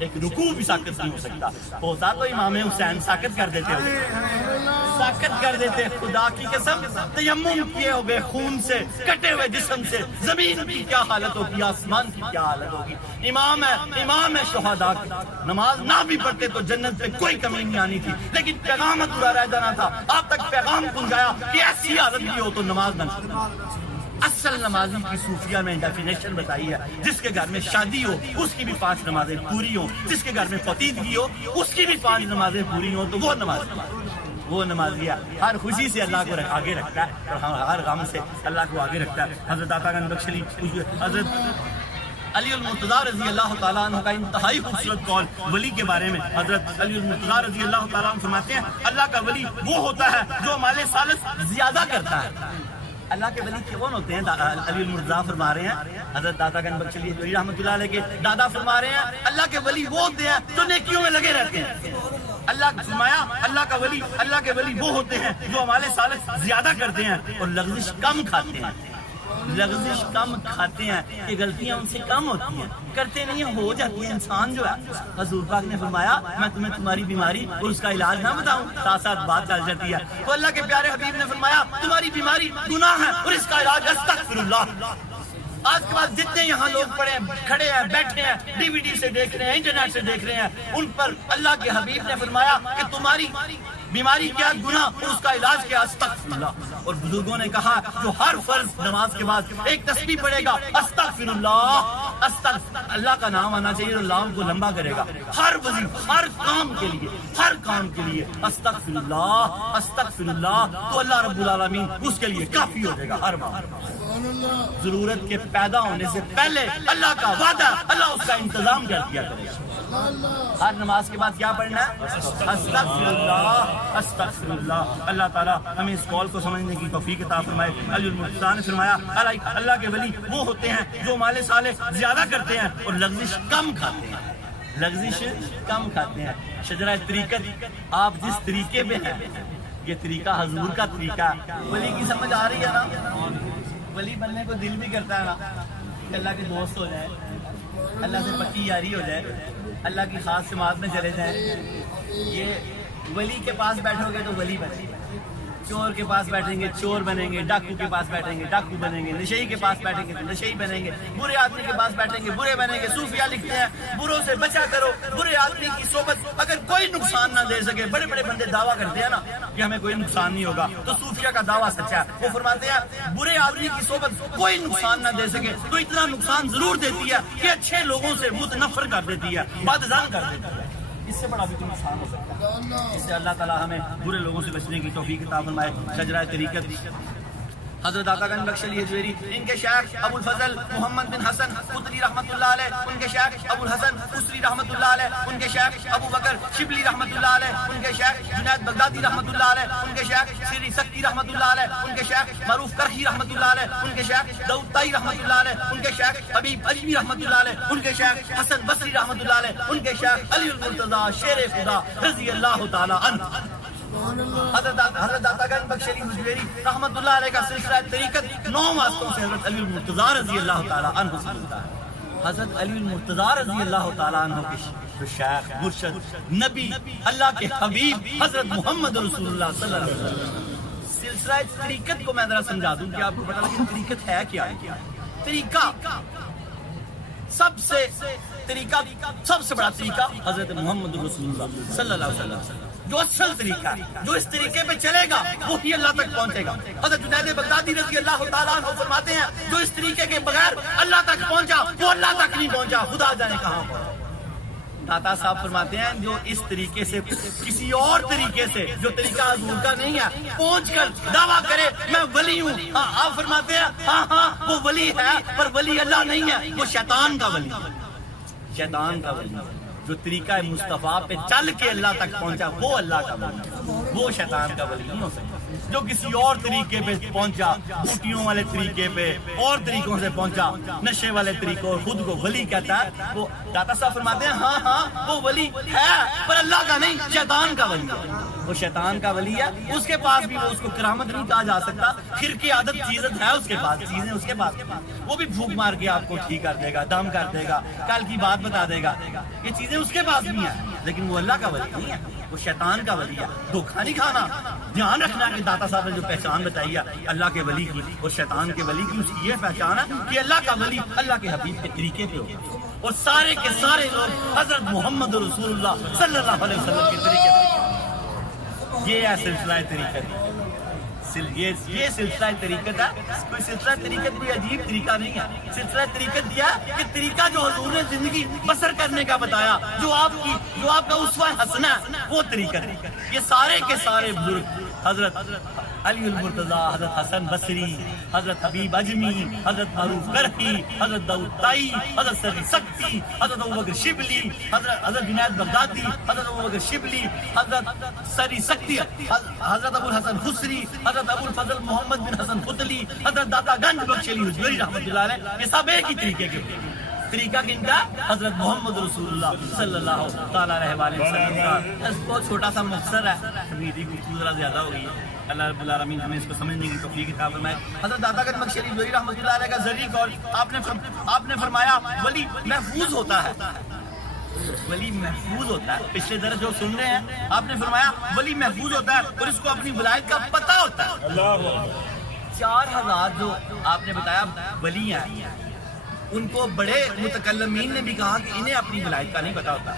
ایک رکوع بھی ساقط نہیں ہو سکتا۔ ہوتا تو امام حسین ساقط کر دیتے خدا کی قسم، تیمم کیے ہوئے خون سے، کٹے ہوئے جسم سے، زمین کی کیا حالت ہوگی، آسمان کی کیا حالت ہوگی۔ امام ہے شہداء کی، نماز نہ بھی پڑھتے تو جنت پہ کوئی کمی نہیں آنی تھی، لیکن پیغام ادھورا رہ جانا تھا۔ آپ تک پیغام پہنچایا کہ ایسی حالت بھی ہو تو نماز نہ چھوڑنا۔ اصل نمازی کی صوفیہ میں ڈیفینیشن بتائی ہے، جس کے گھر میں شادی ہو اس کی بھی 5 نمازیں پوری ہوں، جس کے گھر میں فتیدگی ہو اس کی بھی 5 نمازیں پوری ہوں تو وہ نماز۔ وہ نمازی ہے ہر خوشی سے اللہ کو آگے رکھتا ہے اور ہر غم سے اللہ کو آگے رکھتا ہے. حضرت عطا گنج بخش حضرت علی المرتضیٰ رضی اللہ تعالیٰ عنہ کا انتہائی خوبصورت قول ولی کے بارے میں. حضرت علی المرتضیٰ رضی اللہ تعالیٰ عنہ فرماتے ہیں اللہ کا ولی وہ ہوتا ہے جو مال ثالث زیادہ کرتا ہے. اللہ کے ولی کون ہوتے ہیں؟ علی المرتضیٰ فرما رہے ہیں, حضرت داتا گنج بخش رحمۃ اللہ علیہ کے دادا فرما رہے ہیں اللہ کے ولی وہ ہوتے ہیں جو نیکیوں میں لگے رہتے ہیں. اللہ فرمایا اللہ کے ولی وہ ہوتے ہیں جو مال ثالث زیادہ کرتے ہیں اور لغزش کم کھاتے ہیں. لغزش کم کھاتے ہیں کہ غلطیاں ان سے کم ہوتی ہیں, کرتے نہیں ہیں, ہو جاتی ہیں. انسان جو ہے حضور پاک نے فرمایا میں تمہیں تمہاری بیماری اور اس کا علاج نہ بتاؤں, ساتھ ساتھ بات چل جاتی ہے. تو اللہ کے پیارے حبیب نے فرمایا تمہاری بیماری گناہ ہے اور اس کا علاج استغفر اللہ. آج کے بعد جتنے یہاں لوگ پڑے ہیں, کھڑے ہیں, بیٹھے ہیں, ڈی وی ڈی سے دیکھ رہے ہیں, انٹرنیٹ سے دیکھ رہے ہیں, ان پر اللہ کے حبیب نے فرمایا کہ تمہاری بیماری کیا, گناہ, اور اس کا علاج کیا, استغفر اللہ. اور بزرگوں نے کہا جو ہر فرض نماز کے بعد ایک تسبیح پڑھے گا استغفر اللہ, استغفر اللہ کا نام آنا چاہیے, اللہ کو لمبا کرے گا ہر وظیفہ, ہر کام کے لیے استغفر اللہ, تو اللہ رب العالمین اس کے لیے کافی ہو جائے گا ہر بار. ضرورت کے پیدا ہونے سے پہلے اللہ کا وعدہ, اللہ اس کا انتظام کر دیا کرے گا. ہر نماز کے بعد کیا پڑھنا ہے؟ استغفر اللہ. اللہ تعالیٰ ہمیں اس قول کو سمجھنے کی توفیق عطا فرمائے. علی المرتضیٰ نے فرمایا اللہ کے ولی وہ ہوتے ہیں جو مال صالح زیادہ کرتے ہیں اور لغزش کم کھاتے ہیں. شجرہ طریقت, آپ جس طریقے پہ ہیں, یہ طریقہ حضور کا طریقہ ہے. ولی کی سمجھ آ رہی ہے نا؟ ولی بننے کو دل بھی کرتا ہے نا کہ اللہ کے دوست ہو جائے, اللہ سے پکی یاری ہو جائے, اللہ کی خاص سماعت میں چلے جائیں. یہ ولی کے پاس بیٹھو گے تو ولی بنیں گے, چور کے پاس بیٹھیں گے چور بنیں گے, ڈاکو کے پاس بیٹھیں گے ڈاکو بنیں گے, نشئی کے پاس بیٹھیں گے تو نشئی بنیں گے, برے آدمی کے پاس بیٹھیں گے برے بنیں گے. صوفیہ لکھتے ہیں بروں سے بچا کرو, برے آدمی کی صحبت اگر کوئی نقصان نہ دے سکے. بڑے بڑے بندے دعویٰ کرتے ہیں نا کہ ہمیں کوئی نقصان نہیں ہوگا, تو صوفیہ کا دعویٰ سچا ہے. وہ فرماتے ہیں برے آدمی کی صحبت کوئی نقصان نہ دے سکے تو اتنا نقصان ضرور دیتی ہے کہ اچھے لوگوں سے متنفر کر دیتی ہے, بدظن کر دیتی ہے. اس سے بڑا بھی کوئی نقصان ہو سکتا ہے. اس سے اللہ تعالیٰ ہمیں برے لوگوں سے بچنے کی توفیق عطا فرمائے. شجرہ طریقت حضرت عطا گنج بخش حجویری, ان کے شیخ ابو الفضل محمد بن حسن قطری رحمۃ اللہ علیہ, ان کے شیخ ابو الحسن قصری رحمۃ اللہ علیہ, ان کے شیخ ابو بکر شبلی رحمۃ اللہ علیہ, ان کے شیخ جنید بغدادی رحمۃ اللہ علیہ, ان کے شیخ سری سکتی رحمۃ اللہ علیہ, ان کے شیخ معروف کرخی رحمۃ اللہ علیہ, ان کے شیخ داؤد طائی رحمۃ اللہ علیہ, ان کے شیخ حبیب اجمی رحمۃ اللہ علیہ, ان کے شیخ حسن بصری رحمۃ اللہ علیہ, ان کے شیخ علی المرتضیٰ شیر خدا رضی اللہ تعالی عنہ. حضرت عطا گنج بخش حجویری رحمۃ اللہ علیہ کا سلسلہ طریقت 9 واسطوں سے حضرت علی المرتضیٰ رضی اللہ تعالی عنہ سے ملتا ہے. حضرت علی المرتضیٰ رضی اللہ تعالی عنہ کے شیخ مرشد نبی اللہ کے حبیب حضرت محمد رسول اللہ صلی اللہ علیہ وسلم. سلسلہ طریقت کو میں ذرا سمجھا دوں کہ آپ کو پتہ لگے طریقت ہے کیا ہے. طریقہ سب سے بڑا طریقہ حضرت محمد رسول اللہ صلی اللہ علیہ وسلم, جو اصل طریقہ ہے, جو اس طریقے پہ چلے گا وہی اللہ تک پہنچے گا. حضرت جنید بغدادی رضی اللہ تعالیٰ عنہ فرماتے ہیں جو اس طریقے کے بغیر اللہ تک پہنچا وہ اللہ تک نہیں پہنچا, خدا جانے کہاں پہنچا. داتا صاحب فرماتے ہیں جو اس طریقے سے کسی اور طریقے سے جو طریقہ حضور کا نہیں ہے پہنچ کر دعویٰ کرے میں ولی ہوں, آپ فرماتے ہیں ہاں وہ ولی ہے پر ولی اللہ نہیں ہے, وہ شیطان کا ولی ہے. شیطان کا ولی جو طریقہ مصطفیٰ پہ چل کے اللہ تک پہنچا وہ اللہ کا ولی, وہ شیطان کا ولی نہیں ہو سکتا. جو کسی اور طریقے پہ پہنچا, بوٹیوں والے طریقے پہ اور طریقوں سے پہنچا, نشے والے طریقوں, خود کو ولی کہتا ہے, وہ داتا صاحب فرماتے ہیں ہاں وہ ولی ہے پر اللہ کا نہیں, شیطان کا ولی ہے. وہ شیطان کا ولی ہے, اس کے پاس بھی وہ اس کو کرامت نہیں کہا جا سکتا. خرقی عادت چیزت ہے اس کے پاس, چیزیں اس کے پاس, وہ بھی بھوک مار کے آپ کو ٹھیک کر دے گا, دم کر دے گا, کل کی بات بتا دے گا, یہ چیزیں اس کے پاس بھی ہیں, لیکن وہ اللہ کا ولی نہیں ہے, وہ شیطان کا ولی ہے. دھوکھا نہیں کھانا, دھیان رکھنا کہ داتا صاحب نے جو پہچان بتائی ہے اللہ کے ولی کی اور شیطان کے ولی کی, اس کی یہ پہچان ہے کہ اللہ کا ولی اللہ کے حبیب کے طریقے پہ ہو, اور سارے کے سارے لوگ حضرت محمد رسول اللہ صلی اللہ علیہ وسلم کے طریقے پہ. یہ ہے سلسلہ طریقت. یہ سلسلہ طریقت ہے. کوئی سلسلہ طریقت کوئی عجیب طریقہ نہیں ہے. سلسلہ طریقت دیا کہ طریقہ جو حضور نے زندگی بسر کرنے کا بتایا، جو آپ کا اسوہ حسنہ ہے، وہ طریقت ہے. یہ سارے کے سارے بزرگ، حضرت علی المرتضیٰ، حضرت حسن بصری، حضرت حبیب اجمی، حضرت معروف کرخی، حضرت داؤد طائی، حضرت سری سکتی، حضرت ابوبکر شبلی، حضرت جنید بغدادی، حضرت ابوبکر شبلی، حضرت سری سکتی، حضرت ابو الحسن خسری، حضرت ابو الفضل محمد بن حسن فتلی، حضرت داتا گنج بخش علی حجویری رحمۃ اللہ علیہ، یہ سب ایک ہی طریقے کے. طریقہ کن کا؟ حضرت محمد رسول اللہ صلی اللہ تعالیٰ علیہ وسلم کا. بہت چھوٹا سا مختصر ہے، میری گفتگو ذرا زیادہ ہو گئی ہے. اللہ رب العالمین ہمیں اس کو سمجھنے کی توفیق عطا فرمائے. حضرت داتا گنج بخش علی حجویری رحمۃ اللہ علیہ کا ذریعہ قول، آپ نے فرمایا ولی محفوظ ہوتا ہے. ولی محفوظ ہوتا ہے. پچھلے درس جو سن رہے ہیں، آپ نے فرمایا ولی محفوظ ہوتا ہے اور اس کو اپنی ولایت کا پتہ ہوتا ہے. 4000 جو آپ نے بتایا ولی ہیں، ان کو بڑے متکلمین نے بھی کہا کہ انہیں اپنی ولایت کا نہیں پتا ہوتا.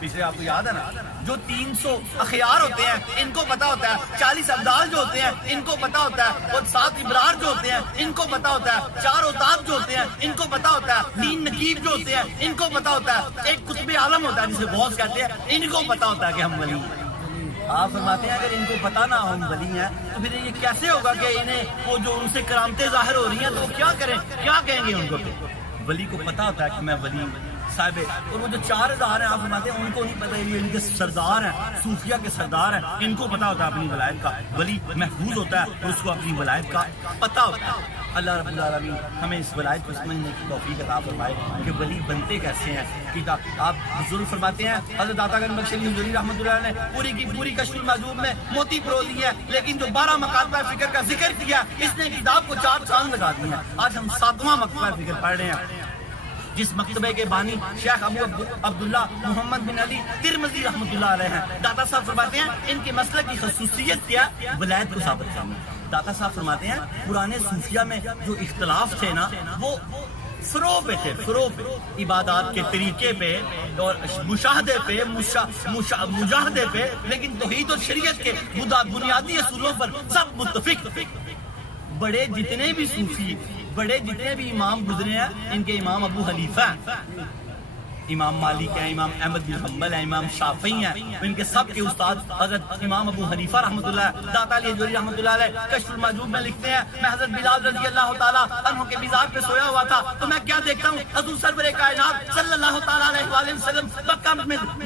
پچھلے آپ کو یاد ہے نا، جو 300 اخیار ہوتے ہیں ان کو پتا ہوتا ہے، 40 ابدال جو ہوتے ہیں ان کو پتا ہوتا ہے، اور 7 ابرار جو ہوتے ہیں ان کو پتا ہوتا ہے، 4 اوتاد جو ہوتے ہیں ان کو پتا ہوتا ہے، 3 نقیب جو ہوتے ہیں ان کو پتا ہوتا ہے، ایک قطب عالم ہوتا ہے جسے غوث کہتے ہیں، ان کو پتا ہوتا ہے کہ ہم ولی ہیں. آپ فرماتے ہیں اگر ان کو پتا نہ ہو ہم ولی ہیں تو پھر یہ کیسے ہوگا کہ انہیں وہ جو ان سے کرامتیں ظاہر ہو رہی ہیں تو وہ کیا کریں، کیا کہیں گے ان کو؟ ولی کو پتا ہوتا ہے کہ میں ولی صاحب. اور وہ جو 4000 ہیں آپ فرماتے ہیں ان کو نہیں پتا، یہ ان کے سردار ہیں، صوفیہ کے سردار ہیں، ان کو پتا ہوتا ہے اپنی ولایت کا. ولی محفوظ ہوتا ہے اور اس کو اپنی ولایت کا پتا ہوتا ہے. اللہ رب العالمین ہمیں اس ولایت کو سمجھنے کی توفیق عطا فرمائے کہ ولی بنتے کیسے ہیں. ٹھیک ہے، آپ بزرگ فرماتے ہیں حضرت داتا گنج بخش علی حجویری رحمۃ اللہ علیہ نے پوری کی پوری کشف المحجوب میں موتی پرو دی ہے، لیکن جو 12 مکاتبہ فکر کا ذکر کیا اس نے کتاب کو 4 چاند لگا دی ہیں. آج ہم 7واں مکتبہ فکر پڑھ رہے ہیں، جس مکتبے کے بانی شیخ ابو عبداللہ محمد بن علی ترمذی رحمۃ اللہ علیہ ہیں. داتا صاحب فرماتے ہیں ان کے مسلک کی خصوصیت کیا؟ ولایت کو ثابت کرنا. داتا صاحب فرماتے ہیں پرانے صوفیہ میں جو اختلاف تھے نا وہ فروع پہ تھے، فروع پہ، عبادات کے طریقے پہ اور مشاہدے پہ، مجاہدے پہ، لیکن توحید اور شریعت کے بنیادی اصولوں پر سب متفق. بڑے جتنے بھی صوفی، بڑے جتنے بھی امام گزرے ہیں، ان کے امام ابو حنیفہ ہیں، امام مالک ہیں، امام احمد بن حنبل ہیں، امام شافعی ہیں، ان کے سب کے استاد حضرت امام ابو حنیفہ رحمۃ اللہ. داتا علی حجویری رحمۃ اللہ علیہ کشف المحجوب میں لکھتے ہیں میں حضرت بلال رضی اللہ تعالیٰ عنہ کے مزار پہ سویا ہوا تھا تو میں کیا دیکھتا ہوں، حضور سرور کائنات صلی اللہ تعالیٰ علیہ وآلہ وسلم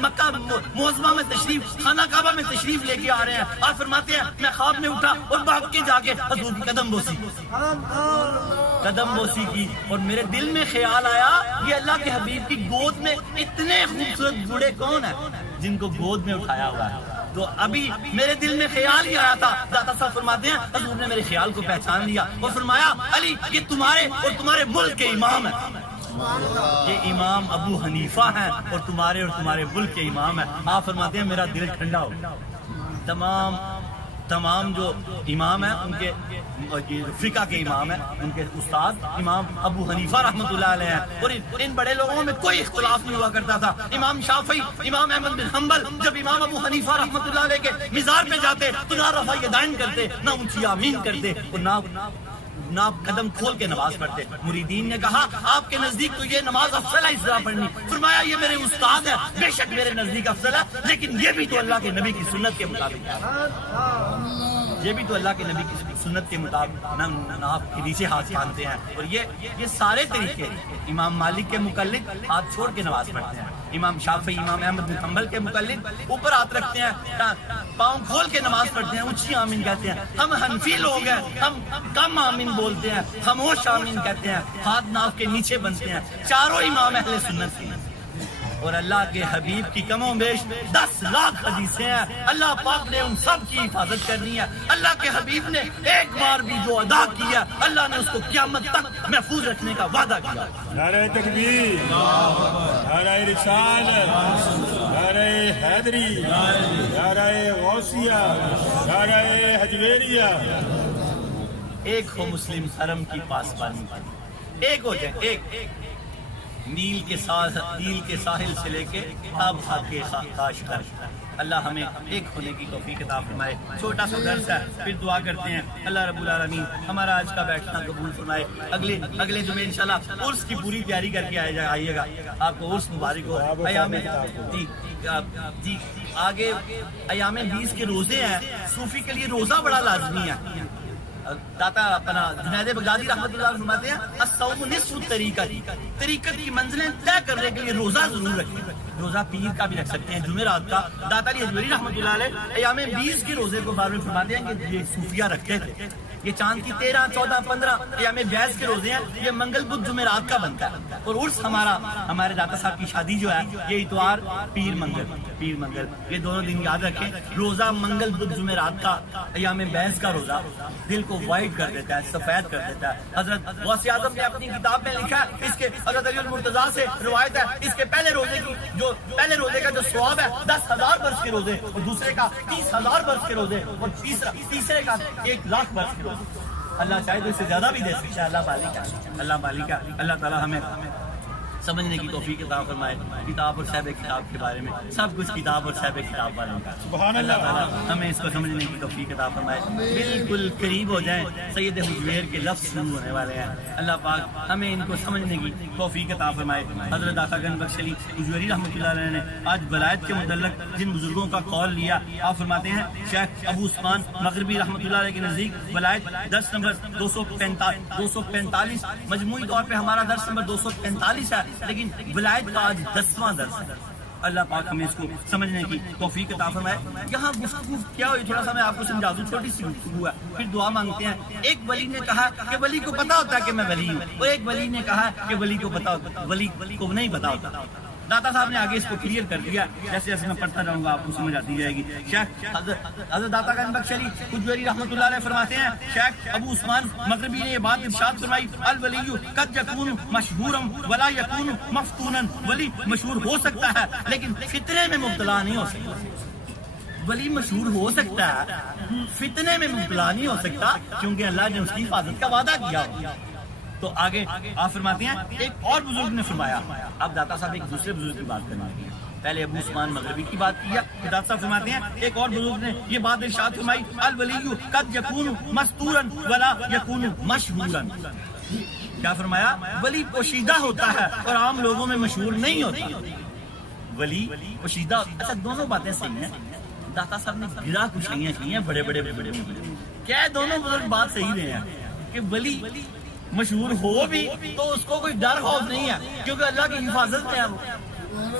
مکہ معظمہ میں تشریف، خانہ کعبہ میں تشریف لے کے آ رہے ہیں. آپ فرماتے ہیں میں خواب میں اٹھا اور بھاگ کے جا کے حضور کی قدم بوسی کی اور میرے دل میں خیال آیا یہ اللہ کے حبیب کی گود میں اتنے خوبصورت بوڑھے کون ہیں جن کو گود میں اٹھایا ہوا ہے. تو ابھی میرے دل میں خیال ہی آیا تھا. داتا صاحب فرماتے ہیں حضور نے میرے خیال کو پہچان لیا اور فرمایا علی یہ تمہارے اور تمہارے ملک کے امام ہیں، یہ امام ابو حنیفہ ہیں اور تمہارے ملک کے امام ہیں. آپ فرماتے ہیں میرا دل ٹھنڈا ہو گیا. تمام جو امام ہیں ان کے فقہ کے امام ہیں، ان کے استاد امام ابو حنیفہ رحمۃ اللہ علیہ ہیں، اور ان بڑے لوگوں میں کوئی اختلاف نہیں ہوا کرتا تھا. امام شافعی، امام احمد بن حنبل جب امام ابو حنیفہ رحمۃ اللہ علیہ کے مزار پہ جاتے تو نہ رفع یدین کرتے، نہ اونچی آمین کرتے اور نہ قدم کھول کے نماز پڑھتے. مریدین نے کہا آپ کے نزدیک تو یہ نماز افضل ہے اس طرح پڑھنی. فرمایا یہ میرے استاد ہے، بے شک میرے نزدیک افضل ہے، لیکن یہ بھی تو اللہ کے نبی کی سنت کے مطابق ہے، یہ بھی تو اللہ کے نبی کی سنت کے مطابق ناف کے نیچے ہاتھ باندھتے ہیں. اور یہ سارے طریقے امام مالک کے مقلد ہاتھ چھوڑ کے نماز پڑھتے ہیں، امام شافعی، امام احمد بن حنبل کے مقلد اوپر ہاتھ رکھتے ہیں، پاؤں کھول کے نماز پڑھتے ہیں، اونچی آمین کہتے ہیں. ہم حنفی لوگ ہیں، ہم کم آمین بولتے ہیں، خاموش آمین کہتے ہیں، ہاتھ ناف کے نیچے بنتے ہیں. چاروں امام اہل سنت ہیں اور اللہ کے حبیب کی کم و بیش 10 لاکھ حدیثیں ہیں. اللہ پاک نے ان سب کی حفاظت کرنی ہے. اللہ کے حبیب نے ایک بار بھی جو ادا کیا اللہ نے اس کو قیامت تک محفوظ رکھنے کا وعدہ کیا. نعرہ تکبیر، نعرہ رسالت، نعرہ حیدری، نعرہ غوثیہ، نعرہ حجویریہ. ایک ہو مسلم حرم کی پاسبانی، ایک ہو جائے، ایک نیل کے ساحل سے لے کے اب حد کے کاش کر اللہ ہمیں ایک ہونے کی توفیق عطا فرمائے. چھوٹا سا درس ہے, پھر دعا کرتے ہیں. اللہ رب العالمین ہمارا آج کا بیٹھنا قبول فرمائے. اگلے جمعے انشاءاللہ عرس کی پوری تیاری کر کے آئیے گا. آپ کو عرس مبارک ہو. جی آگے ایام 20 کے روزے ہیں. صوفی کے لیے روزہ بڑا لازمی ہے. داتا اپنا جنید بغدادی رحمۃ اللہ علیہ فرماتے ہیں الصوم نصف طریقت کی منزلیں طے کرنے کے لیے روزہ ضرور رکھیں. روزہ پیر کا بھی رکھ سکتے ہیں, جمعرات کا. داتا علی حجویری رحمۃ اللہ علیہ ایام 20 کے روزے کو بار بار فرماتے ہیں کہ یہ صوفیہ رکھتے تھے. یہ چاند کی 13, 14, 15 ایام 22 کے روزے ہیں. یہ منگل بدھ جمعرات کا بنتا ہے. اور عرس ہمارے داتا صاحب کی شادی جو ہے یہ اتوار پیر منگل یہ دونوں دن یاد رکھیں. روزہ منگل بدھ جمعرات کا ایام 22 کا روزہ دل کو وائٹ کر دیتا ہے, سفید کر دیتا ہے. حضرت غوث اعظم نے اپنی کتاب میں لکھا ہے, اس کے حضرت علی المرتضیٰ سے روایت ہے, اس کے پہلے روزے کا جو ثواب ہے 10,000 برس کے روزے, اور دوسرے کا 30,000 برس کے روزے, اور تیسرے کا 1,00,000 برس کے روزے. اللہ چاہے تو اس سے زیادہ بھی دے سکتا ہے. اللہ مالک ہے. اللہ تعالیٰ ہمیں سمجھنے کی توفیق عطا فرمائے. کتاب اور صاحب کتاب کے بارے میں سب کچھ کتاب اور صاحب کتاب والوں کا. سبحان اللہ تعالیٰ ہمیں اس کو سمجھنے کی توفیق عطا فرمائے. بالکل قریب ہو جائیں, سید حجویر کے لفظ شروع ہونے والے ہیں. اللہ پاک ہمیں ان کو سمجھنے کی توفیق عطا فرمائے. حضرت داتا گنج بخش علی حجویری رحمۃ اللہ علیہ نے آج ولایت کے متعلق جن بزرگوں کا قول لیا, آپ فرماتے ہیں شیخ ابو عثمان مغربی رحمۃ اللہ علیہ کے نزدیک ولایت درس نمبر 245 مجموعی طور پہ ہمارا درس نمبر 245 ہے, لیکن ولایت کا آج 10واں درس ہے. اللہ پاک ہمیں اس کو سمجھنے کی توفیق عطا فرمائے. یہاں گفتگو کیا ہوئی تھوڑا سا میں آپ کو سمجھا دوں, چھوٹی سی گفتگو ہے, پھر دعا مانگتے ہیں. ایک ولی نے کہا کہ ولی کو پتا ہوتا ہے کہ میں ولی ہوں, اور ایک ولی نے کہا کہ ولی کو نہیں پتا ہوتا. داتا صاحب نے آگے اس کو کلیئر کر دیا. جیسے جیسے میں پڑھتا جاؤں گا آپ کو سمجھ آتی جائے گی. شیخ حضرت داتا گنج بخش علی حجویری رحمۃ اللہ علیہ فرماتے ہیں, شیخ ابو عثمان مغربی نے یہ بات ارشاد فرمائی, الولی قد یکون مشہورا ولا یکون مفتونا. ولی مشہور ہو سکتا ہے لیکن فتنے میں مبتلا نہیں ہو سکتا. ولی مشہور ہو سکتا ہے, فتنے میں مبتلا نہیں ہو سکتا, کیونکہ اللہ نے اس کی حفاظت کا وعدہ کیا. تو آگے آپ فرماتے ہیں ایک اور بزرگ نے فرمایا. اب داتا صاحب ایک دوسرے بزرگ کی بات کرنا ہے. پہلے ابو عثمان مغربی کی بات کیا, پھر داتا صاحب فرماتے ہیں ایک اور بزرگ نے یہ بات ارشاد فرمائی, الولی قد یکون مستورا ولا یکون مشہورا. کیا فرمایا؟ ولی پوشیدہ ہوتا ہے اور عام لوگوں میں مشہور نہیں ہوتا. ولی پوشیدہ. اچھا دونوں باتیں صحیح ہیں. داتا صاحب نے گرا کچھ نہیں ہیں بڑے کیا دونوں بزرگ بات صحیح رہے ہیں کہ ولی مشہور ہو بھی تو اس کو کوئی ڈر خوف نہیں ہے, کیونکہ اللہ کی حفاظت میں ہے وہ.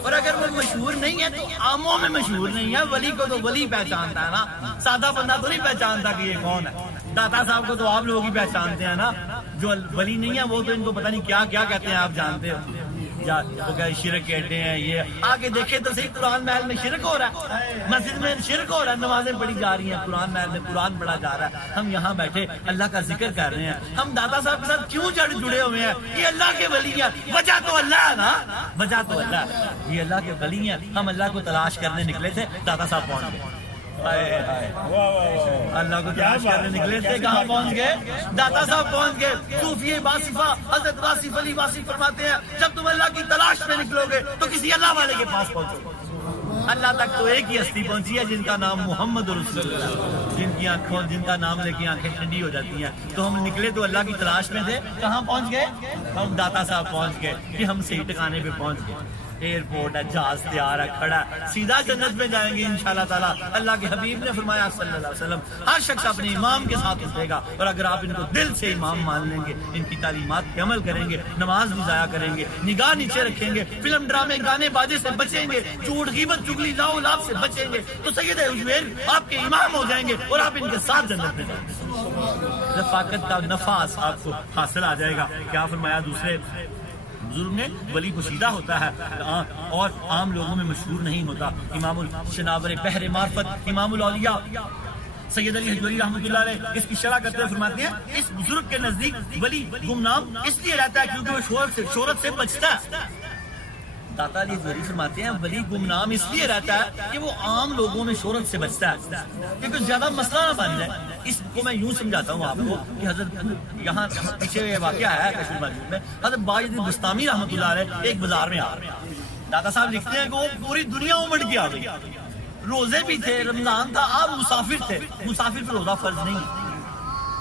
اور اگر وہ مشہور نہیں ہے تو عاموں میں مشہور نہیں ہے. ولی کو تو ولی پہچانتا ہے نا, سادہ بندہ تو نہیں پہچانتا کہ یہ کون ہے. داتا صاحب کو تو آپ لوگ ہی پہچانتے ہیں نا, جو ولی نہیں ہے وہ تو ان کو پتہ نہیں کیا کہتے ہیں, آپ جانتے ہو. وہ کہ شرک کہتے ہیں. یہ آگے دیکھیں تو صحیح, قرآن محل میں شرک ہو رہا ہے, مسجد میں شرک ہو رہا ہے, نمازیں پڑھی جا رہی ہیں, قرآن محل میں قرآن پڑھا جا رہا ہے. ہم یہاں بیٹھے اللہ کا ذکر کر رہے ہیں. ہم داتا صاحب کے ساتھ کیوں جڑے ہوئے ہیں؟ یہ اللہ کے ولی ہیں. وجہ تو اللہ ہے نا, وجہ تو اللہ ہے. یہ اللہ کے ولی ہیں. ہم اللہ کو تلاش کرنے نکلے تھے, داتا صاحب پہنچ گئے. اللہ کو تلاش کرنے نکلے تھے, کہاں پہنچ گئے؟ داتا صاحب پہنچ گئے. صوفی واصفہ حضرت واصف علی واصف فرماتے ہیں جب تم اللہ کی تلاش میں نکلو گے تو کسی اللہ والے کے پاس پہنچو. اللہ تک تو ایک ہی ہستی پہنچی ہے جن کا نام محمد رسول اللہ, جن کا نام لے کے آنکھیں ٹھنڈی ہو جاتی ہیں. تو ہم نکلے تو اللہ کی تلاش میں تھے, کہاں پہنچ گئے؟ ہم داتا صاحب پہنچ گئے کہ ہم صحیح ٹھکانے پہ پہنچ گئے. ایئرپورٹ ہے, جہاز تیار ہے, کھڑا ہے, سیدھا جنت میں جائیں گے انشاءاللہ تعالیٰ. اللہ کے حبیب نے فرمایا صلی اللہ علیہ وسلم ہر شخص اپنے امام کے ساتھ اٹھے گا, اور اگر آپ ان کو دل سے امام مان لیں گے, ان کی تعلیمات پہ عمل کریں گے, نماز بھی ضائع کریں گے, نگاہ نیچے رکھیں گے, فلم ڈرامے گانے بازے سے بچیں گے, جھوٹ غیبت چغلی لاؤ لاب سے بچیں گے, تو سید حجویر آپ کے امام ہو جائیں گے اور آپ ان کے ساتھ جنت میں جائیں گے. رفاقت کا نفع آپ کو حاصل آ جائے گا. کیا فرمایا دوسرے بزرگ نے؟ ولی پوشیدہ ہوتا ہے اور عام لوگوں میں مشہور نہیں ہوتا. امام الشناور بحر معرفت امام الاولیاء سید علی حجویری رحمۃ اللہ علیہ اس کی شرح کرتے ہوئے فرماتے ہیں اس بزرگ کے نزدیک ولی گمنام اس لیے رہتا ہے کیونکہ وہ شہرت سے بچتا ہے. داتا علی حجویری فرماتے ہیں ولی گمنام اس لیے رہتا ہے کہ وہ عام لوگوں میں شہرت سے بچتا ہے کیونکہ زیادہ مسئلہ نہ بن جائے. اس کو میں یوں سمجھاتا ہوں آپ کو کہ حضرت یہاں پیچھے یہ واقعہ ہے کشمیر مسجد میں, حضرت باجد بستامی رحمۃ اللہ علیہ ایک بازار میں آ رہے ہیں. داتا صاحب لکھتے ہیں کہ وہ پوری دنیا امڑ کے آ گئی, روزے بھی تھے, رمضان تھا, آپ مسافر تھے. مسافر پہ روزہ فرض نہیں ہے,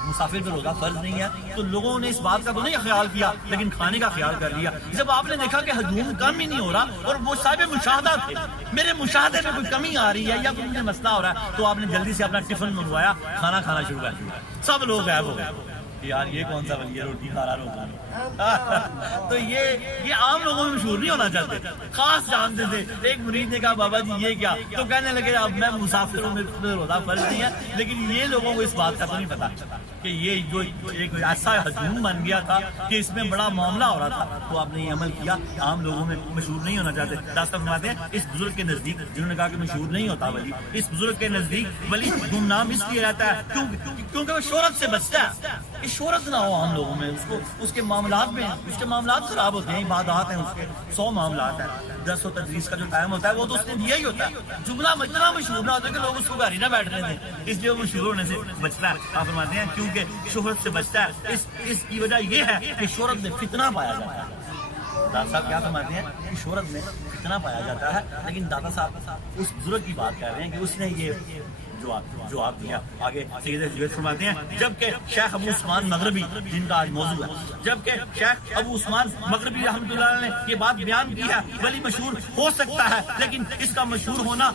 مسافر پہ روزہ فرض نہیں ہے. تو لوگوں نے اس بات کا تو نہیں خیال کیا لیکن کھانے کا خیال کر لیا. جب آپ نے دیکھا کہ ہجوم کم ہی نہیں ہو رہا اور وہ صاحب مشاہدہ تھے, میرے مشاہدے میں کوئی کمی آ رہی ہے یا کوئی مسئلہ ہو رہا ہے, تو آپ نے جلدی سے اپنا ٹفن منگوایا, کھانا کھانا شروع کر دیا. سب لوگ غائب ہو گئے یار یہ کون سا ولی ہے روٹی کھا رہا روزہ. تو یہ عام لوگوں میں مشہور نہیں ہونا چاہتے, خاص جانتے تھے. ایک مرید نے کہا بابا جی یہ کیا, تو کہنے لگے اب میں مسافر ہوں, میرے روزہ فرض نہیں ہے. لیکن یہ لوگوں کو اس بات کا تو نہیں پتا کہ یہ جو ایک ایسا ہجوم بن گیا تھا کہ اس میں بڑا معاملہ ہو رہا تھا, تو آپ نے یہ عمل کیا. عام لوگوں میں مشہور نہیں ہونا چاہتے. راستہ فرماتے ہیں اس بزرگ کے نزدیک, جنہوں نے کہا کہ مشہور نہیں ہوتا ولی, اس بزرگ کے نزدیک ولی گمنام اس لیے رہتا ہے کیونکہ وہ شہرت سے بچتا ہے. کہ شہرت نہ ہو عام لوگوں میں, اس کے معاملات میں, اس کے معاملات خراب ہوتے ہیں, عبادات ہیں, اس کے 100 معاملات ہیں. درس و تدریس کا جو ٹائم ہوتا ہے وہ تو اس نے دیا ہی ہوتا ہے. جملہ اتنا مشہور نہ ہوتا ہے کہ لوگ اس کو گھر ہی نہ بیٹھ رہے تھے, اس لیے وہ مشہور ہونے سے بچتا ہے. آپ فرماتے ہیں کیونکہ شہرت سے بچتا ہے. اس کی وجہ یہ ہے کہ شہرت میں فتنہ پایا جاتا ہے. داتا صاحب کیا فرماتے ہیں کہ شہرت میں فتنہ پایا جاتا ہے. لیکن داتا صاحب اس بزرگ کی بات کر رہے ہیں کہ اس نے یہ جواب دیا. آگے سید حجویری فرماتے ہیں جبکہ شیخ ابو عثمان مغربی, جن کا آج موضوع ہے, جبکہ شیخ ابو عثمان مغربی رحمۃ اللہ علیہ نے یہ بات بیان کی ہے ولی مشہور ہو سکتا ہے لیکن اس کا مشہور ہونا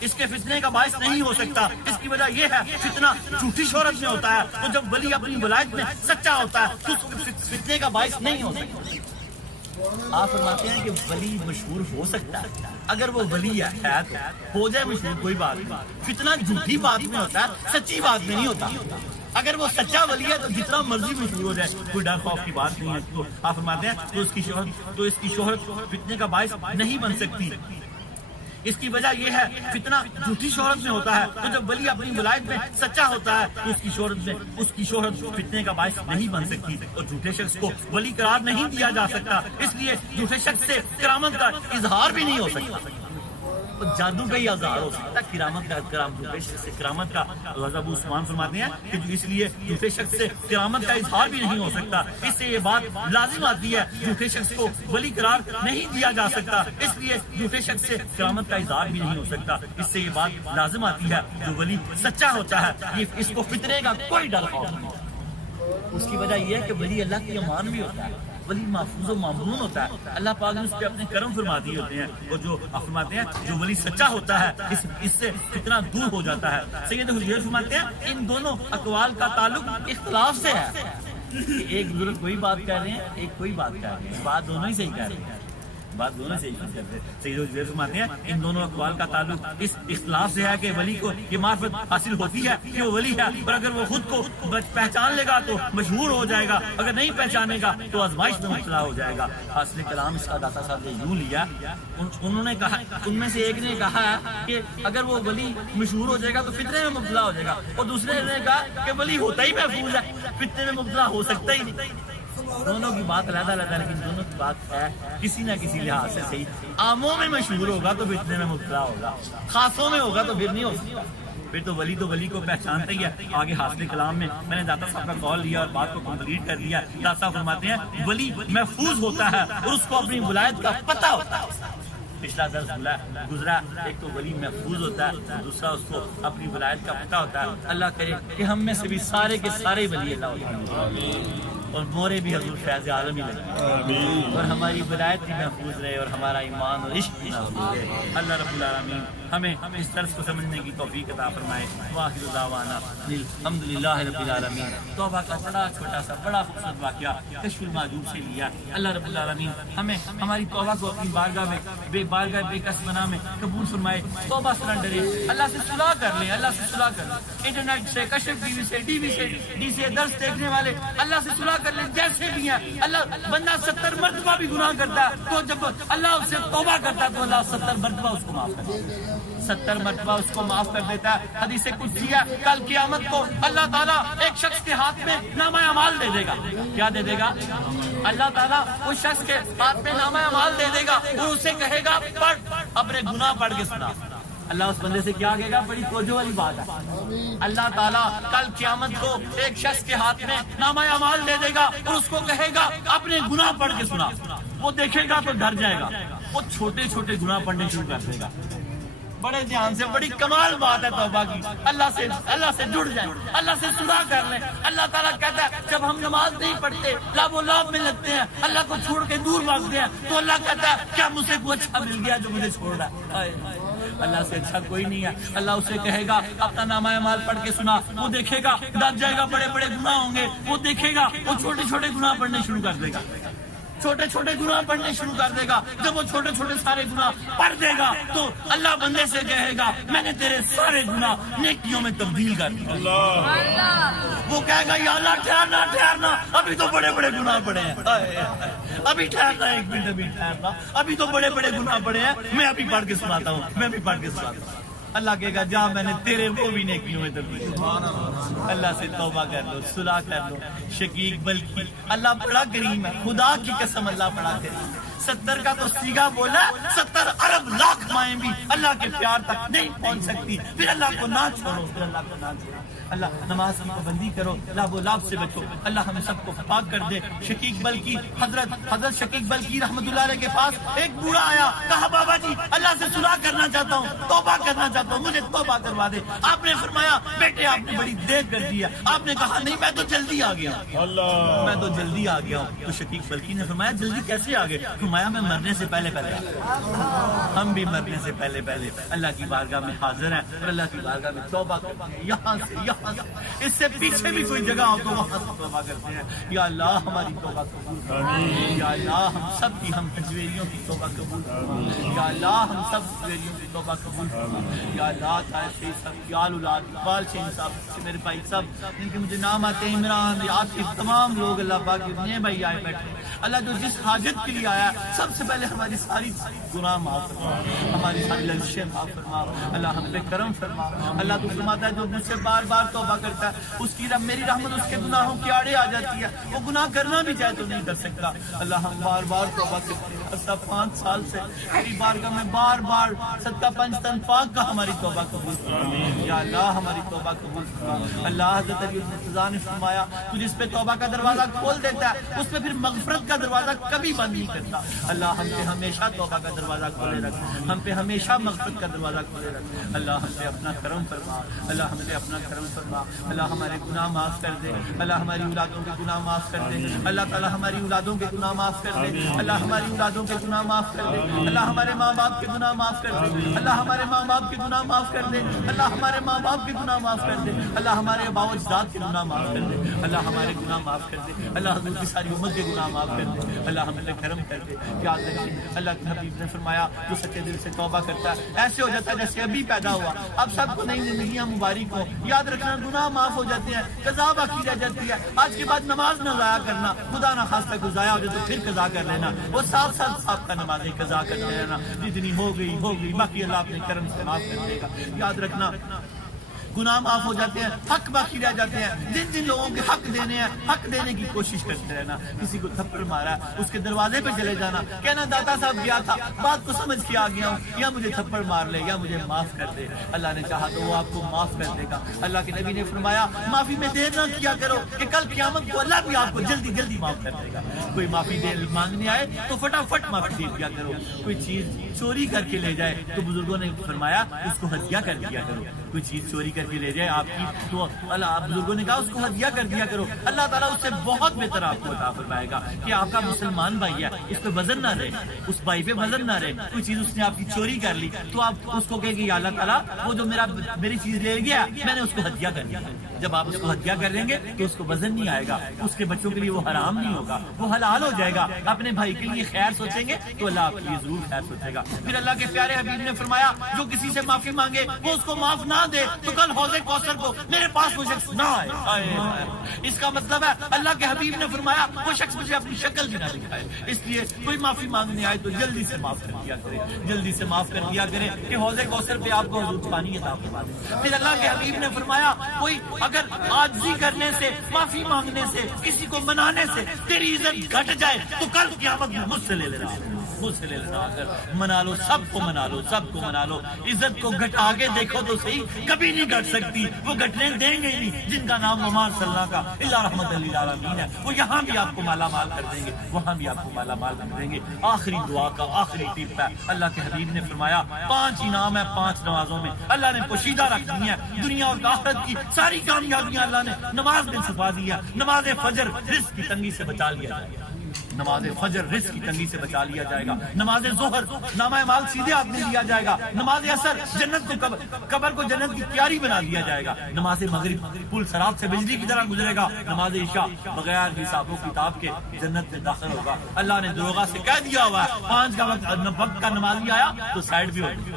اس کے فتنے کا باعث نہیں ہو سکتا. اس کی وجہ یہ ہے فتنہ جھوٹی شہرت میں ہوتا ہے, تو جب ولی اپنی ولایت میں سچا ہوتا ہے تو فتنے کا باعث نہیں ہو سکتا. آپ فرماتے ہیں کہ ولی مشہور ہو سکتا ہے اگر وہ ولی ہے ہو جائے مشہور, کوئی بات نہیں. فتنہ جھوٹی بات میں ہوتا ہے, سچی بات میں نہیں ہوتا. اگر وہ سچا ولی ہے تو جتنا مرضی مشہور ہو جائے کوئی ڈر خوف کی بات نہیں ہے. تو آپ فرماتے ہیں تو اس کی شہرت فتنے کا باعث نہیں بن سکتی. اس کی وجہ یہ ہے فتنہ جھوٹی شہرت میں ہوتا ہے, تو جب ولی اپنی ولایت میں سچا ہوتا ہے تو اس کی شہرت فتنے کا باعث نہیں بن سکتی. اور جھوٹے شخص کو ولی قرار نہیں دیا جا سکتا, اس لیے جھوٹے شخص سے کرامت کا اظہار بھی نہیں ہو سکتا. جادو کا ہی اظہار ہو سکتا ہے, کرامت کا. ابو عثمان فرماتے ہیں کہ اس لیے جھوٹے شخص سے کرامت کا اظہار بھی نہیں ہو سکتا. اس سے یہ بات لازم آتی ہے جھوٹے شخص کو ولی قرار نہیں دیا جا سکتا, اس لیے جھوٹے شخص سے کرامت کا اظہار بھی نہیں ہو سکتا. اس سے یہ بات لازم آتی ہے جو ولی سچا ہوتا ہے اس کو فتنے کا کوئی ڈر خوف نہیں. اس کی وجہ یہ ہے کہ ولی اللہ کی امان بھی ہوتا ہے, ولی محفوظ و معمون ہوتا ہے. اللہ پاک نے اس پہ اپنے کرم فرما دیے ہوتے ہیں. اور جو فرماتے ہیں جو ولی سچا ہوتا ہے اس سے فتنہ دور ہو جاتا ہے. سید حجویری فرماتے ہیں ان دونوں اقوال کا تعلق اختلاف سے ہے. ایک بزرگ کوئی بات کہہ رہے ہیں, ایک کوئی بات کہہ رہے ہیں, بات دونوں ہی صحیح کہہ رہے ہیں, بات دونوں سے کرتے ہیں. سید حجویری فرماتے ہیں ان دونوں اقوال کا تعلق اس اختلاف سے ہے کہ ولی کو یہ معرفت حاصل ہوتی ہے کہ وہ ولی ہے, اور اگر وہ خود کو پہچان لے گا تو مشہور ہو جائے گا, اگر نہیں پہچانے گا تو آزمائش میں مبتلا ہو جائے گا. حاصل کلام اس کا داتا صاحب نے یوں لیا, انہوں نے کہا, ان میں سے ایک نے کہا کہ اگر وہ ولی مشہور ہو جائے گا تو فتنے میں مبتلا ہو جائے گا, اور دوسرے نے کہا کہ ولی ہوتا ہی محفوظ ہے, فتنے میں مبتلا ہو سکتا ہی نہیں. دونوں کی بات علیحدہ علیحدہ, لیکن دونوں کی بات ہے کسی نہ کسی لحاظ سے صحیح. عاموں میں مشہور ہوگا تو فتنے میں مبتلا ہوگا, خاصوں میں ہوگا تو پھر نہیں ہو سکتا. پھر تو ولی کو پہچانتا ہی ہے. آگے حاصل کلام میں میں نے داتا صاحب کا قول لیا اور بات کو کمپلیٹ کر دیا. داتا صاحب فرماتے ہیں ولی محفوظ ہوتا ہے اور اس کو اپنی ولایت کا پتہ ہوتا ہے. پچھلا درس گزرا, ایک تو ولی محفوظ ہوتا ہے, دوسرا اس کو اپنی ولایت کا پتہ ہوتا ہے. اللہ کرے کہ ہم میں سے بھی سارے کے سارے ولی اللہ ہوتے ہیں اور مورے بھی حضور فیض عالم ہی لگے, اور ہماری ولایت بھی محفوظ رہے اور ہمارا ایمان اور عشق بھی محفوظ رہے. اللہ رب العالمین ہمیں اس درس کو سمجھنے کی توفیق عطا فرمائے. واخر دعوانا الحمدللہ رب العالمین. توبہ کا بڑا چھوٹا سا بڑا خوبصورت واقعہ کشف المحجوب سے لیا. اللہ رب العالمین ہمیں ہماری توبہ کو اپنی بارگاہ میں بارگاہ بے کس بنا میں قبول فرمائے. توبہ سرنڈر ہے, اللہ سے صلح کر لیں, اللہ سے صلح کر لیں. انٹرنیٹ سے, کشف ٹی وی سے, ڈی وی سے, ڈی سے درس دیکھنے والے اللہ سے صلح کر لیں جیسے بھی ہیں. اللہ بندہ 70 مرتبہ بھی گناہ کرتا ہے تو جب اللہ اس سے توبہ کرتا ہے تو اللہ 70 مرتبہ اس کو معاف کر دیتا ہے, 70 مرتبہ اس کو معاف کر دیتا ہے. حدیث قدسی ہے کل قیامت کو اللہ تعالیٰ ایک شخص کے ہاتھ میں نامہ اعمال دے دے گا. کیا دے دے گا؟ اللہ تعالیٰ اس شخص کے ہاتھ میں نامہ اعمال دے دے گا اور اسے کہے گا پڑھ، اپنے گناہ پڑھ کے سنا۔ اللہ اس بندے سے کیا کہے گا؟ بڑی توجہ والی بات ہے۔ اللہ تعالیٰ کل قیامت کو ایک شخص کے ہاتھ میں نامہ اعمال دے دے گا اور اس کو کہے گا اپنے گناہ پڑھ کے سنا۔ وہ دیکھے گا تو ڈر جائے گا، وہ چھوٹے چھوٹے گناہ پڑھنے شروع کر دے گا۔ بڑے دھیان سے، بڑی کمال بات ہے توبہ کی۔ اللہ سے جڑ جائیں، اللہ سے صلح کر لیں۔ اللہ تعالیٰ کہتا ہے جب ہم نماز نہیں پڑھتے، لاب و لاب میں لگتے ہیں، اللہ کو چھوڑ کے دور بھاگتے ہیں، تو اللہ کہتا ہے کیا مجھ سے کوئی اچھا مل گیا جو مجھے چھوڑ رہا ہے؟ اللہ سے اچھا کوئی نہیں ہے۔ اللہ اسے کہے گا اپنا نامہ اعمال پڑھ کے سنا۔ وہ دیکھے گا، ڈر جائے گا، بڑے بڑے گناہ ہوں گے۔ وہ دیکھے گا، وہ چھوٹے چھوٹے گناہ پڑھنے شروع کر دے گا، چھوٹے چھوٹے گناہ پڑھنے شروع کر دے گا۔ جب وہ چھوٹے چھوٹے سارے گناہ پڑھ دے گا تو اللہ بندے سے کہے گا میں نے تیرے سارے گناہ نیکیوں میں تبدیل کر دیا۔ وہ کہے گا یا اللہ ٹھہرنا، ابھی تو بڑے بڑے گناہ پڑے ہیں، ابھی ٹھہرنا، ایک منٹ ابھی ٹھہرنا، ابھی تو بڑے بڑے گناہ پڑے ہیں، میں ابھی پڑھ کے سناتا ہوں، میں ابھی پڑھ کے سناتا ہوں۔ اللہ کہے گا جا میں نے تیرے وہ بھی نیکیوں میں تبدیل کیا۔ اللہ سے توبہ کر لو، صلح کر لو۔ شقیق بلکہ اللہ بڑا کریم ہے، خدا کی قسم اللہ بڑا کریم۔ 70 کا تو سیگا بولا، 70 ارب لاکھ مائیں بھی اللہ کے پیار تک نہیں پہنچ سکتی۔ پھر اللہ کو نہ چھوڑو، پھر اللہ کو نہ چھوڑو۔ اللہ نماز کی پابندی کرو، لاب و لاب سے بچو، اللہ ہمیں سب کو پاک کر دے۔ شقیق بلکی حضرت شقیق بلکی رحمت اللہ علیہ کے پاس ایک بوڑھا آیا، کہا بابا جی اللہ سے صلح کرنا چاہتا ہوں، توبہ کرنا چاہتا ہوں، مجھے توبہ کروا دے۔ آپ نے فرمایا بیٹے آپ نے بڑی دیر کر دی ہے۔ آپ نے کہا نہیں میں تو جلدی آ گیا، میں تو جلدی آ گیا ہوں۔ تو شقیق بلکی نے فرمایا جلدی کیسے آ گئے؟ فرمایا میں مرنے سے پہلے پہلے۔ ہم بھی مرنے سے پہلے پہلے اللہ کی بارگاہ میں حاضر ہیں اور اللہ کی بارگاہ میں توبہ کرتے ہیں، یہاں سے اس سے پیچھے بھی کوئی جگہ ہو تو وہاں سے توبہ کرتے ہیں۔ یا اللہ ہماری توبہ قبول فرما، یا اللہ ہم سب کی، ہم حجویریوں کی توبہ قبول فرما، یا اللہ ہم سب حجویریوں کی توبہ قبول فرما، یا اللہ طاہر شیخ صاحب کی آل اولاد، اقبال شیخ صاحب، میرے بھائی صاحب جن کے مجھے نام آتے ہیں، عمران، عاطف، تمام لوگ اللہ پاک کے بھائی آئے بیٹھے، اللہ جو جس حاجت کے لیے آیا سب سے پہلے ہماری ساری گناہ معاف فرما، ہماری ساری لغزشیں معاف فرما، اللہ ہم پہ کرم فرما۔ اللہ تو فرماتا ہے جو مجھ سے بار بار توبہ کرتا ہے اس کی میری رحمت اس کے گناہوں کی آڑے آ جاتی ہے، وہ گناہ کرنا بھی چاہے تو نہیں کر سکتا۔ اللہ ہم بار بار توبہ کرتے ہیں، 5 سال سے تیری بارگاہ میں بار بار صدقہ پنج تن پاک کا ہماری توبہ قبول فرما، یا اللہ ہماری توبہ قبول فرما۔ اللہ حضرت علی مرتضیٰ نے فرمایا تو جس پہ توبہ کا دروازہ کھول دیتا ہے اس پہ پھر مغفرت کا دروازہ کبھی بند نہیں کرتا۔ اللہ ہم پہ ہمیشہ توبہ کا دروازہ کھولے رکھ، ہم پہ ہمیشہ مغفرت کا دروازہ کھولے رکھ۔ اللہ ہم پہ اپنا کرم فرما، اللہ ہم پہ اپنا کرم فرما، اللہ ہمارے گناہ معاف کر دے، اللہ ہماری اولادوں کے گناہ معاف کر دے، اللہ تعالیٰ ہماری اولادوں کے گناہ معاف کر دے، اللہ ہماری اولادوں کے گناہ معاف کر دے، اللہ ہمارے ماں باپ کے گناہ معاف کر دے، اللہ ہمارے ماں باپ کے گناہ معاف کر دے، اللہ ہمارے ماں باپ کے گناہ معاف کر دے، اللہ ہمارے آباء و اجداد کے گناہ معاف کر دے، اللہ ہمارے گناہ معاف کر دے، اللہ حضور کی ساری امت کے گناہ معاف کر دے، اللہ ہم پہ کرم کر دے۔ یاد رکھیں اللہ کے حبیب نے فرمایا جو سچے دل سے توبہ کرتا ہے ایسے ہو جاتا ہے جیسے ابھی پیدا ہوا۔ اب سب کو نئی زندگیاں مبارک ہو، یاد رکھنا گناہ معاف ہو جاتے ہیں، قضا باقی رہ جاتی ہے۔ آج کے بعد نماز نہ ضائع کرنا، خدا نہ خواستہ کوئی ضائع ہو جائے تو پھر قضا کر لینا، وہ صاف کا نمازیں قضا کرتے رہنا، جتنی ہو گئی باقی اللہ اپنے کرم سے معاف کر دے گا۔ یاد رکھنا گناہ معاف ہو جاتے ہیں، حق باقی رہ جاتے ہیں۔ جن لوگوں کے حق دینے ہیں حق دینے کی کوشش کرتے رہنا۔ کسی کو تھپڑ مارا اس کے دروازے پہ چلے جانا، کہنا دادا صاحب گیا تھا بات کو سمجھ کے آ گیا ہوں، یا مجھے تھپڑ مار لے یا مجھے معاف کر دے۔ اللہ نے چاہا تو وہ آپ کو معاف کر دے گا۔ اللہ کے نبی نے فرمایا معافی میں دیر نہ کیا کرو کہ کل قیامت کو اللہ بھی آپ کو جلدی جلدی معاف کر دے گا۔ کوئی معافی مانگنے آئے تو فٹافٹ معافی دے دیا کرو۔ کوئی چیز چوری کر کے لے جائے تو بزرگوں نے فرمایا اس کو ہدیہ کر دیا کرو۔ کوئی چیز چوری کر کے لے جائے آپ کی تو اللہ بزرگوں نے کہا اس کو ہدیہ کر دیا کرو، اللہ تعالیٰ اس سے بہت بہتر آپ کو عطا فرمائے گا کہ آپ کا مسلمان بھائی ہے اس پہ وزن نہ رہے، اس بھائی پہ وزن نہ رہے۔ کوئی چیز اس نے آپ کی چوری کر لی تو آپ اس کو کہے کہ یا اللہ تعالیٰ وہ جو میری چیز لے گیا میں نے اس کو ہدیہ کر دیا۔ جب آپ اس کو ہدیہ کر دیں گے تو اس کو وزن نہیں آئے گا، اس کے بچوں کے لیے وہ حرام نہیں ہوگا، وہ حلال ہو جائے گا۔ اپنے بھائی کے لیے خیر سوچیں گے تو اللہ آپ کے لیے ضرور خیر سوچے گا۔ پھر اللہ کے پیارے حبیب نے فرمایا جو کسی سے معافی مانگے وہ اس کو معاف نہ دے تو کل حوض کوثر کو میرے پاس وہ شخص نہ آئے. اس کا مطلب ہے اللہ کے حبیب نے فرمایا وہ شخص مجھے اپنی شکل بھی نہ دکھائے. اس لیے کوئی معافی مانگنے آئے تو جلدی سے معاف کر دیا کرے, جلدی سے معاف کر دیا کرے کہ حوض کوثر پہ آپ کو حضور پانی عطا فرما دے. پھر اللہ کے حبیب نے فرمایا کوئی اگر عاجزی کرنے سے, معافی مانگنے سے, کسی کو منانے سے تیری عزت گھٹ جائے تو کل قیامت میں مجھ سے لے لینا, مجھ سے لے لینا آ کر منا لو, سب کو منا لو, سب کو منا لو. عزت کو گھٹا کے دیکھو تو صحیح, کبھی نہیں گھٹ سکتی, وہ گھٹنے دیں گے ہی نہیں. جن کا نام محمد صلی اللہ کا اللہ رحمت للعالمین ہے, وہ یہاں بھی آپ کو مالا مال کر دیں گے, وہاں بھی آپ کو مالا مال کر دیں گے. آخری دعا کا آخری ٹپ ہے, اللہ کے حبیب نے فرمایا 5 انعام ہے 5 نمازوں میں اللہ نے پوشیدہ رکھ دی ہے. دنیا اور آخرت کی ساری کامیابیاں اللہ نے نماز میں چھپا دی ہے. نماز فجر رزق کی تنگی سے بچا لیا جائے گا, نماز فجر رزق کی تنگی سے بچا لیا جائے گا. نماز ظہر نامہ مال سیدھے ہاتھ میں دیا جائے گا. نماز عصر جنت کو قبر کو جنت کی تیاری بنا دیا جائے گا. نماز مغرب پل صراط سے بجلی کی طرح گزرے گا. نماز عشاء بغیر حساب و کتاب کے جنت میں داخل ہوگا. اللہ نے دروغہ سے کہہ دیا ہوا ہے 5 کا وقت کا نمازی آیا تو سائڈ بھی ہوگی.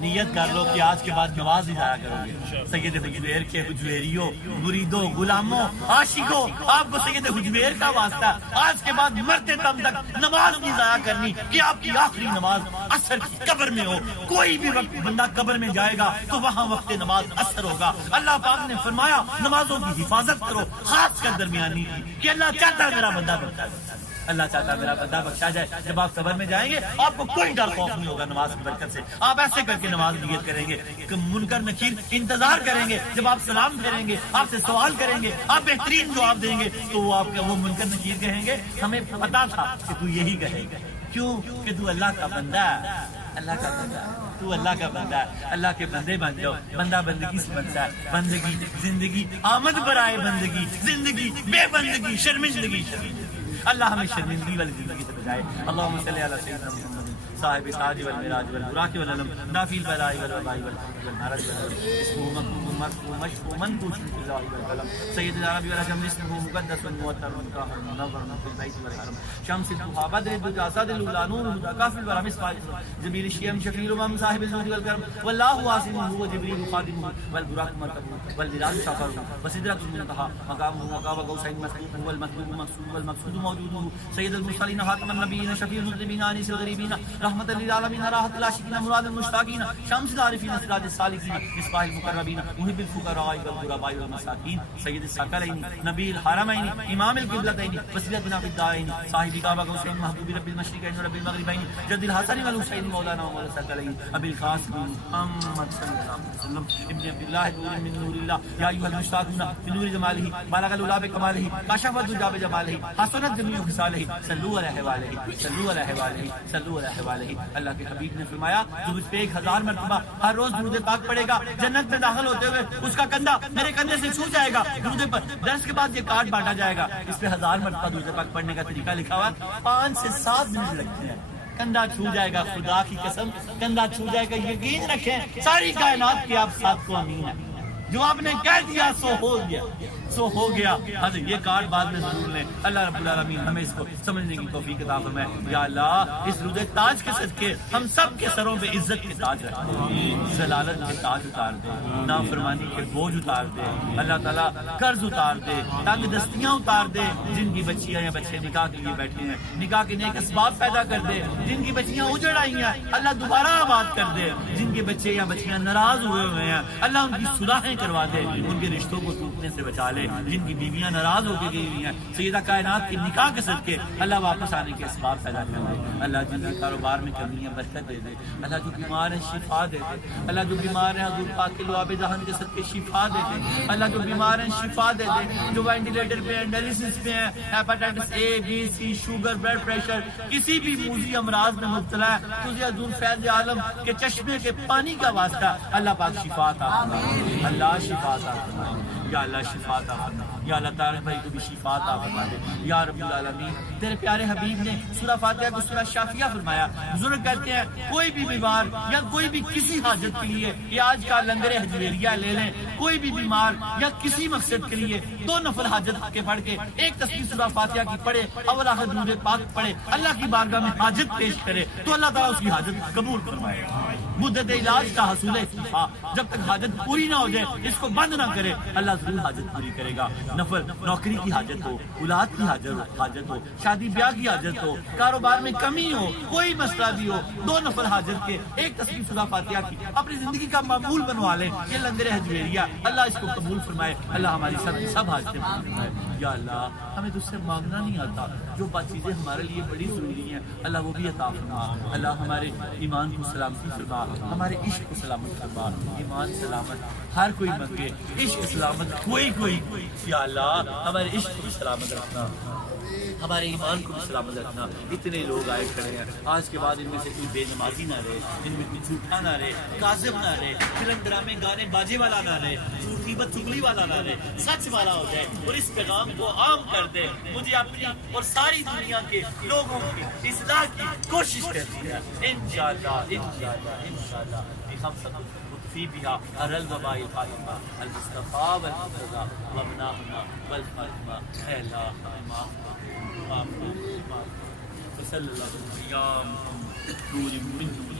نیت کر لو کہ آج کے بعد نماز ہی جایا کرو گے. سید حجویر کے حجویریوں, مریدوں, غلاموں, عاشقوں, آپ کو سید حجویر کا واسطہ ہے. آج کے بعد مرتے دم تک نماز نہیں ضائع کرنی کہ آپ کی آخری نماز عصر کی قبر میں ہو. کوئی بھی وقت بندہ قبر میں جائے گا تو وہاں وقت نماز عصر ہوگا. اللہ پاک نے فرمایا نمازوں کی حفاظت کرو, خاص کر درمیانی کی, کہ اللہ چاہتا ہے میرا بندہ بچا جائے, اللہ چاہتا ہے میرا بندہ بخشا جائے. جب آپ قبر میں جائیں گے آپ کو کوئی ڈر خوف نہیں ہوگا نماز کی برکت سے. آپ ایسے کر کے نماز نیت کریں گے کہ منکر نکیر انتظار کریں گے. جب آپ سلام پھیریں گے, آپ سے سوال کریں گے, آپ بہترین جواب دیں گے تو وہ آپ کا وہ منکر نکیر کہیں گے ہمیں پتا تھا کہ تو یہی کہے گا. کیوں کہ تو اللہ کا بندہ ہے, اللہ کا بندہ ہے, تو اللہ کا بندہ ہے. اللہ کے بندے بن جاؤ. بندہ بندگی سے بنتا ہے. بندگی زندگی آمد برائے بندگی, زندگی بے بندگی شرمندگی. اللہ ہمیں شرمندگی والی زندگی سے بچائے. اللہم صلی علی سیدنا محمد صاحب التاج والمراج والبراق والعلم نافی البلاء والوباء والمرض اسمه مكتوب مشفوع منقوش في الله والقلم سيد العرب والعجم اسمه مقدس وموتر منكاح منظر في البيت والحرم شمس الضحى بدر الدجى صاد الاولى نور الهدى كاف الورى مصباح جميل الشيم شفيع الامم صاحب الجود والكرم والله واسمه هو جبريل خادمه والبراق مركبه والمراج شفره وسدرة المنتهى مقامه مقام قوسين مسعود هو المطلوب مقصود والمقصود موجوده سيد المرسلين خاتم النبيين شفيع المذنبين انيس الغريبين رحمت للعالمین راحت العاشقین مراد المشتاقین شمس العارفین سراج السالکین مصباح المقربین محب الفقراء والغرباء والمساکین سید الثقلین نبی الحرمین امام القبلتین وسیلتنا فی الدارین صاحب کعبہ قوسین محبوب رب المشرقین و رب المغربین جد الحسن والحسین مولانا مولا الثقلین ابی القاسم محمد صلی اللہ علیہ وسلم ابن عبد اللہ نور من نور اللہ یا ایھا المشتاقون من نور جمالہ بلغ العلا بکمالہ کشف الدجى بجمالہ حسنت جمیع خصالہ صلوا علیہ وآلہ صلوا علیہ وآلہ صلوا علیہ وآلہ. اللہ کے حبیب نے فرمایا جو اس پہ 1000 مرتبہ ہر روز درود پاک پڑھے گا جنت میں داخل ہوتے ہوئے اس کا کندھا میرے کندھے سے چھو جائے گا. درود پر درس کے بعد یہ کارڈ بانٹا جائے گا, اس پہ 1000 مرتبہ درود پاک پڑھنے کا طریقہ لکھا ہوا ہے. 5 سے 7 منٹ لگتے ہیں. کندھا چھو جائے گا, خدا کی قسم کندھا چھو جائے گا. یقین رکھیں ساری کائنات کے آپ ساتھ کو امین ہے. جو آپ نے کہہ دیا سو ہو گیا, سو ہو گیا. حضرت یہ کارڈ بعد میں ضرور لیں. اللہ رب العالمین ہمیں اس کو سمجھنے کی توفیق عطا فرمائے. یا اللہ اس رود تاج کے صدقے ہم سب کے سروں پہ عزت کے تاج رکھ دے, ذلالت کے تاج اتار دے, نافرمانی کے بوجھ اتار دے. اللہ تعالیٰ قرض اتار دے, تنگ دستیاں اتار دے. جن کی بچیاں یا بچے نکاح کے لیے بیٹھے ہیں نکاح کے نیک اسباب پیدا کر دے. جن کی بچیاں اجڑ آئی ہیں اللہ دوبارہ آباد کر دے. جن کے بچے یا بچیاں ناراض ہوئے ہوئے ہیں اللہ ان کی صلحیں کروا دے, ان کے رشتوں کو ٹوٹنے سے بچا لے. جن کی بیویاں ناراض ہو کے گئی ہوئی ہیں سیدہ کائنات کے نکاح کے صدقے اللہ واپس آنے کے اسباب پیدا کر دے. اللہ جن کے کاروبار میں کمی ہے برکت دے دے. اللہ جو بیمار ہیں شفا دے دے. اللہ جو بیمار ہیں حضور پاک کے لعاب دہن کے صدقے شفا دے دے. اللہ جو بیمار ہیں شفا دے دے. جو وینٹیلیٹر پہ ہیں, ڈائلیسس پہ ہیں, hepatitis A B C, sugar, blood pressure, کسی بھی موذی امراض میں مبتلا ہے تجھے حضور فیض عالم کے چشمے کے پانی کا واسطہ اللہ پاک شفا عطا فرما. اللہ اللہ شفا عطا فرما دے، یا اللہ شفا عطا فرما، یا اللہ طارق بھائی کو بھی شفا عطا فرما دے یا رب العالمین۔ تیرے پیارے حبیب نے سورہ فاتحہ کو سورہ شافیہ فرمایا۔ بزرگ کہتے ہیں کوئی بھی بیمار یا کوئی بھی کسی حاجت کے لیے، یہ آج کا لنگر حجویریہ لے لیں، کوئی بھی بیمار یا کسی مقصد کے لیے 2 نفل حاجت کے پڑھ کے ایک تسبیح سورہ فاتحہ کی پڑھے، اول آخر درود پاک پڑھے، اللہ کی بارگاہ میں حاجت پیش کرے تو اللہ تعالیٰ اس کی حاجت قبول فرمائے گا۔ مدت علاج کا حصول شفا، جب تک حاجت پوری نہ ہو جائے، اس کو بند نہ کرے، اللہ ضرور حاجت پوری کرے گا۔ نفل نوکری کی حاجت ہو، اولاد کی حاجت ہو، شادی بیاہ کی حاجت ہو، کاروبار میں کمی ہو، کوئی مسئلہ بھی ہو، 2 نفل حاجت کے ایک تسبیح سورہ فاتحہ کی اپنی زندگی کا معمول بنوا لیں۔ یہ لنگر حجویریہ، اللہ اس کو قبول فرمائے، اللہ ہماری سب حاجتیں پوری فرمائے۔ یا اللہ ہمیں تجھ سے مانگنا نہیں آتا، جو بات چیزیں ہمارے لیے بڑی ضروری ہیں اللہ وہ بھی عطا فرما۔ اللہ ہمارے ایمان کو سلامتی فرما، ہمارے عشق کو سلامت فرما، ایمان سلامت ہر کوئی منگے، عشق سلامت کوئی یا اللہ ہمارے عشق کو سلامت رکھنا، ہمارے ایمان کو بھی سلامت رکھنا۔ اتنے لوگ آئے کھڑے ہیں، آج کے بعد ان میں سے کوئی بے نمازی نہ رہے، ان میں کوئی جھوٹا نہ رہے، کاذب نہ رہے، فلم ڈرامے گانے باجے والا نہ رہے، جھوٹی بد چگلی والا نہ رہے، سچ والا ہو جائے اور اس پیغام کو عام کر دے۔ مجھے اپنی اور ساری دنیا کے لوگوں کی اصلاح کی کوشش کرنی ہے انشاءاللہ انشاءاللہ انشاءاللہ۔ ہم سب في بها أرى الوباء القائمة المصطفى والمرتضى وابناهما والفاطمة اے اللہ معاف وصلی اللہ علیہ وسلم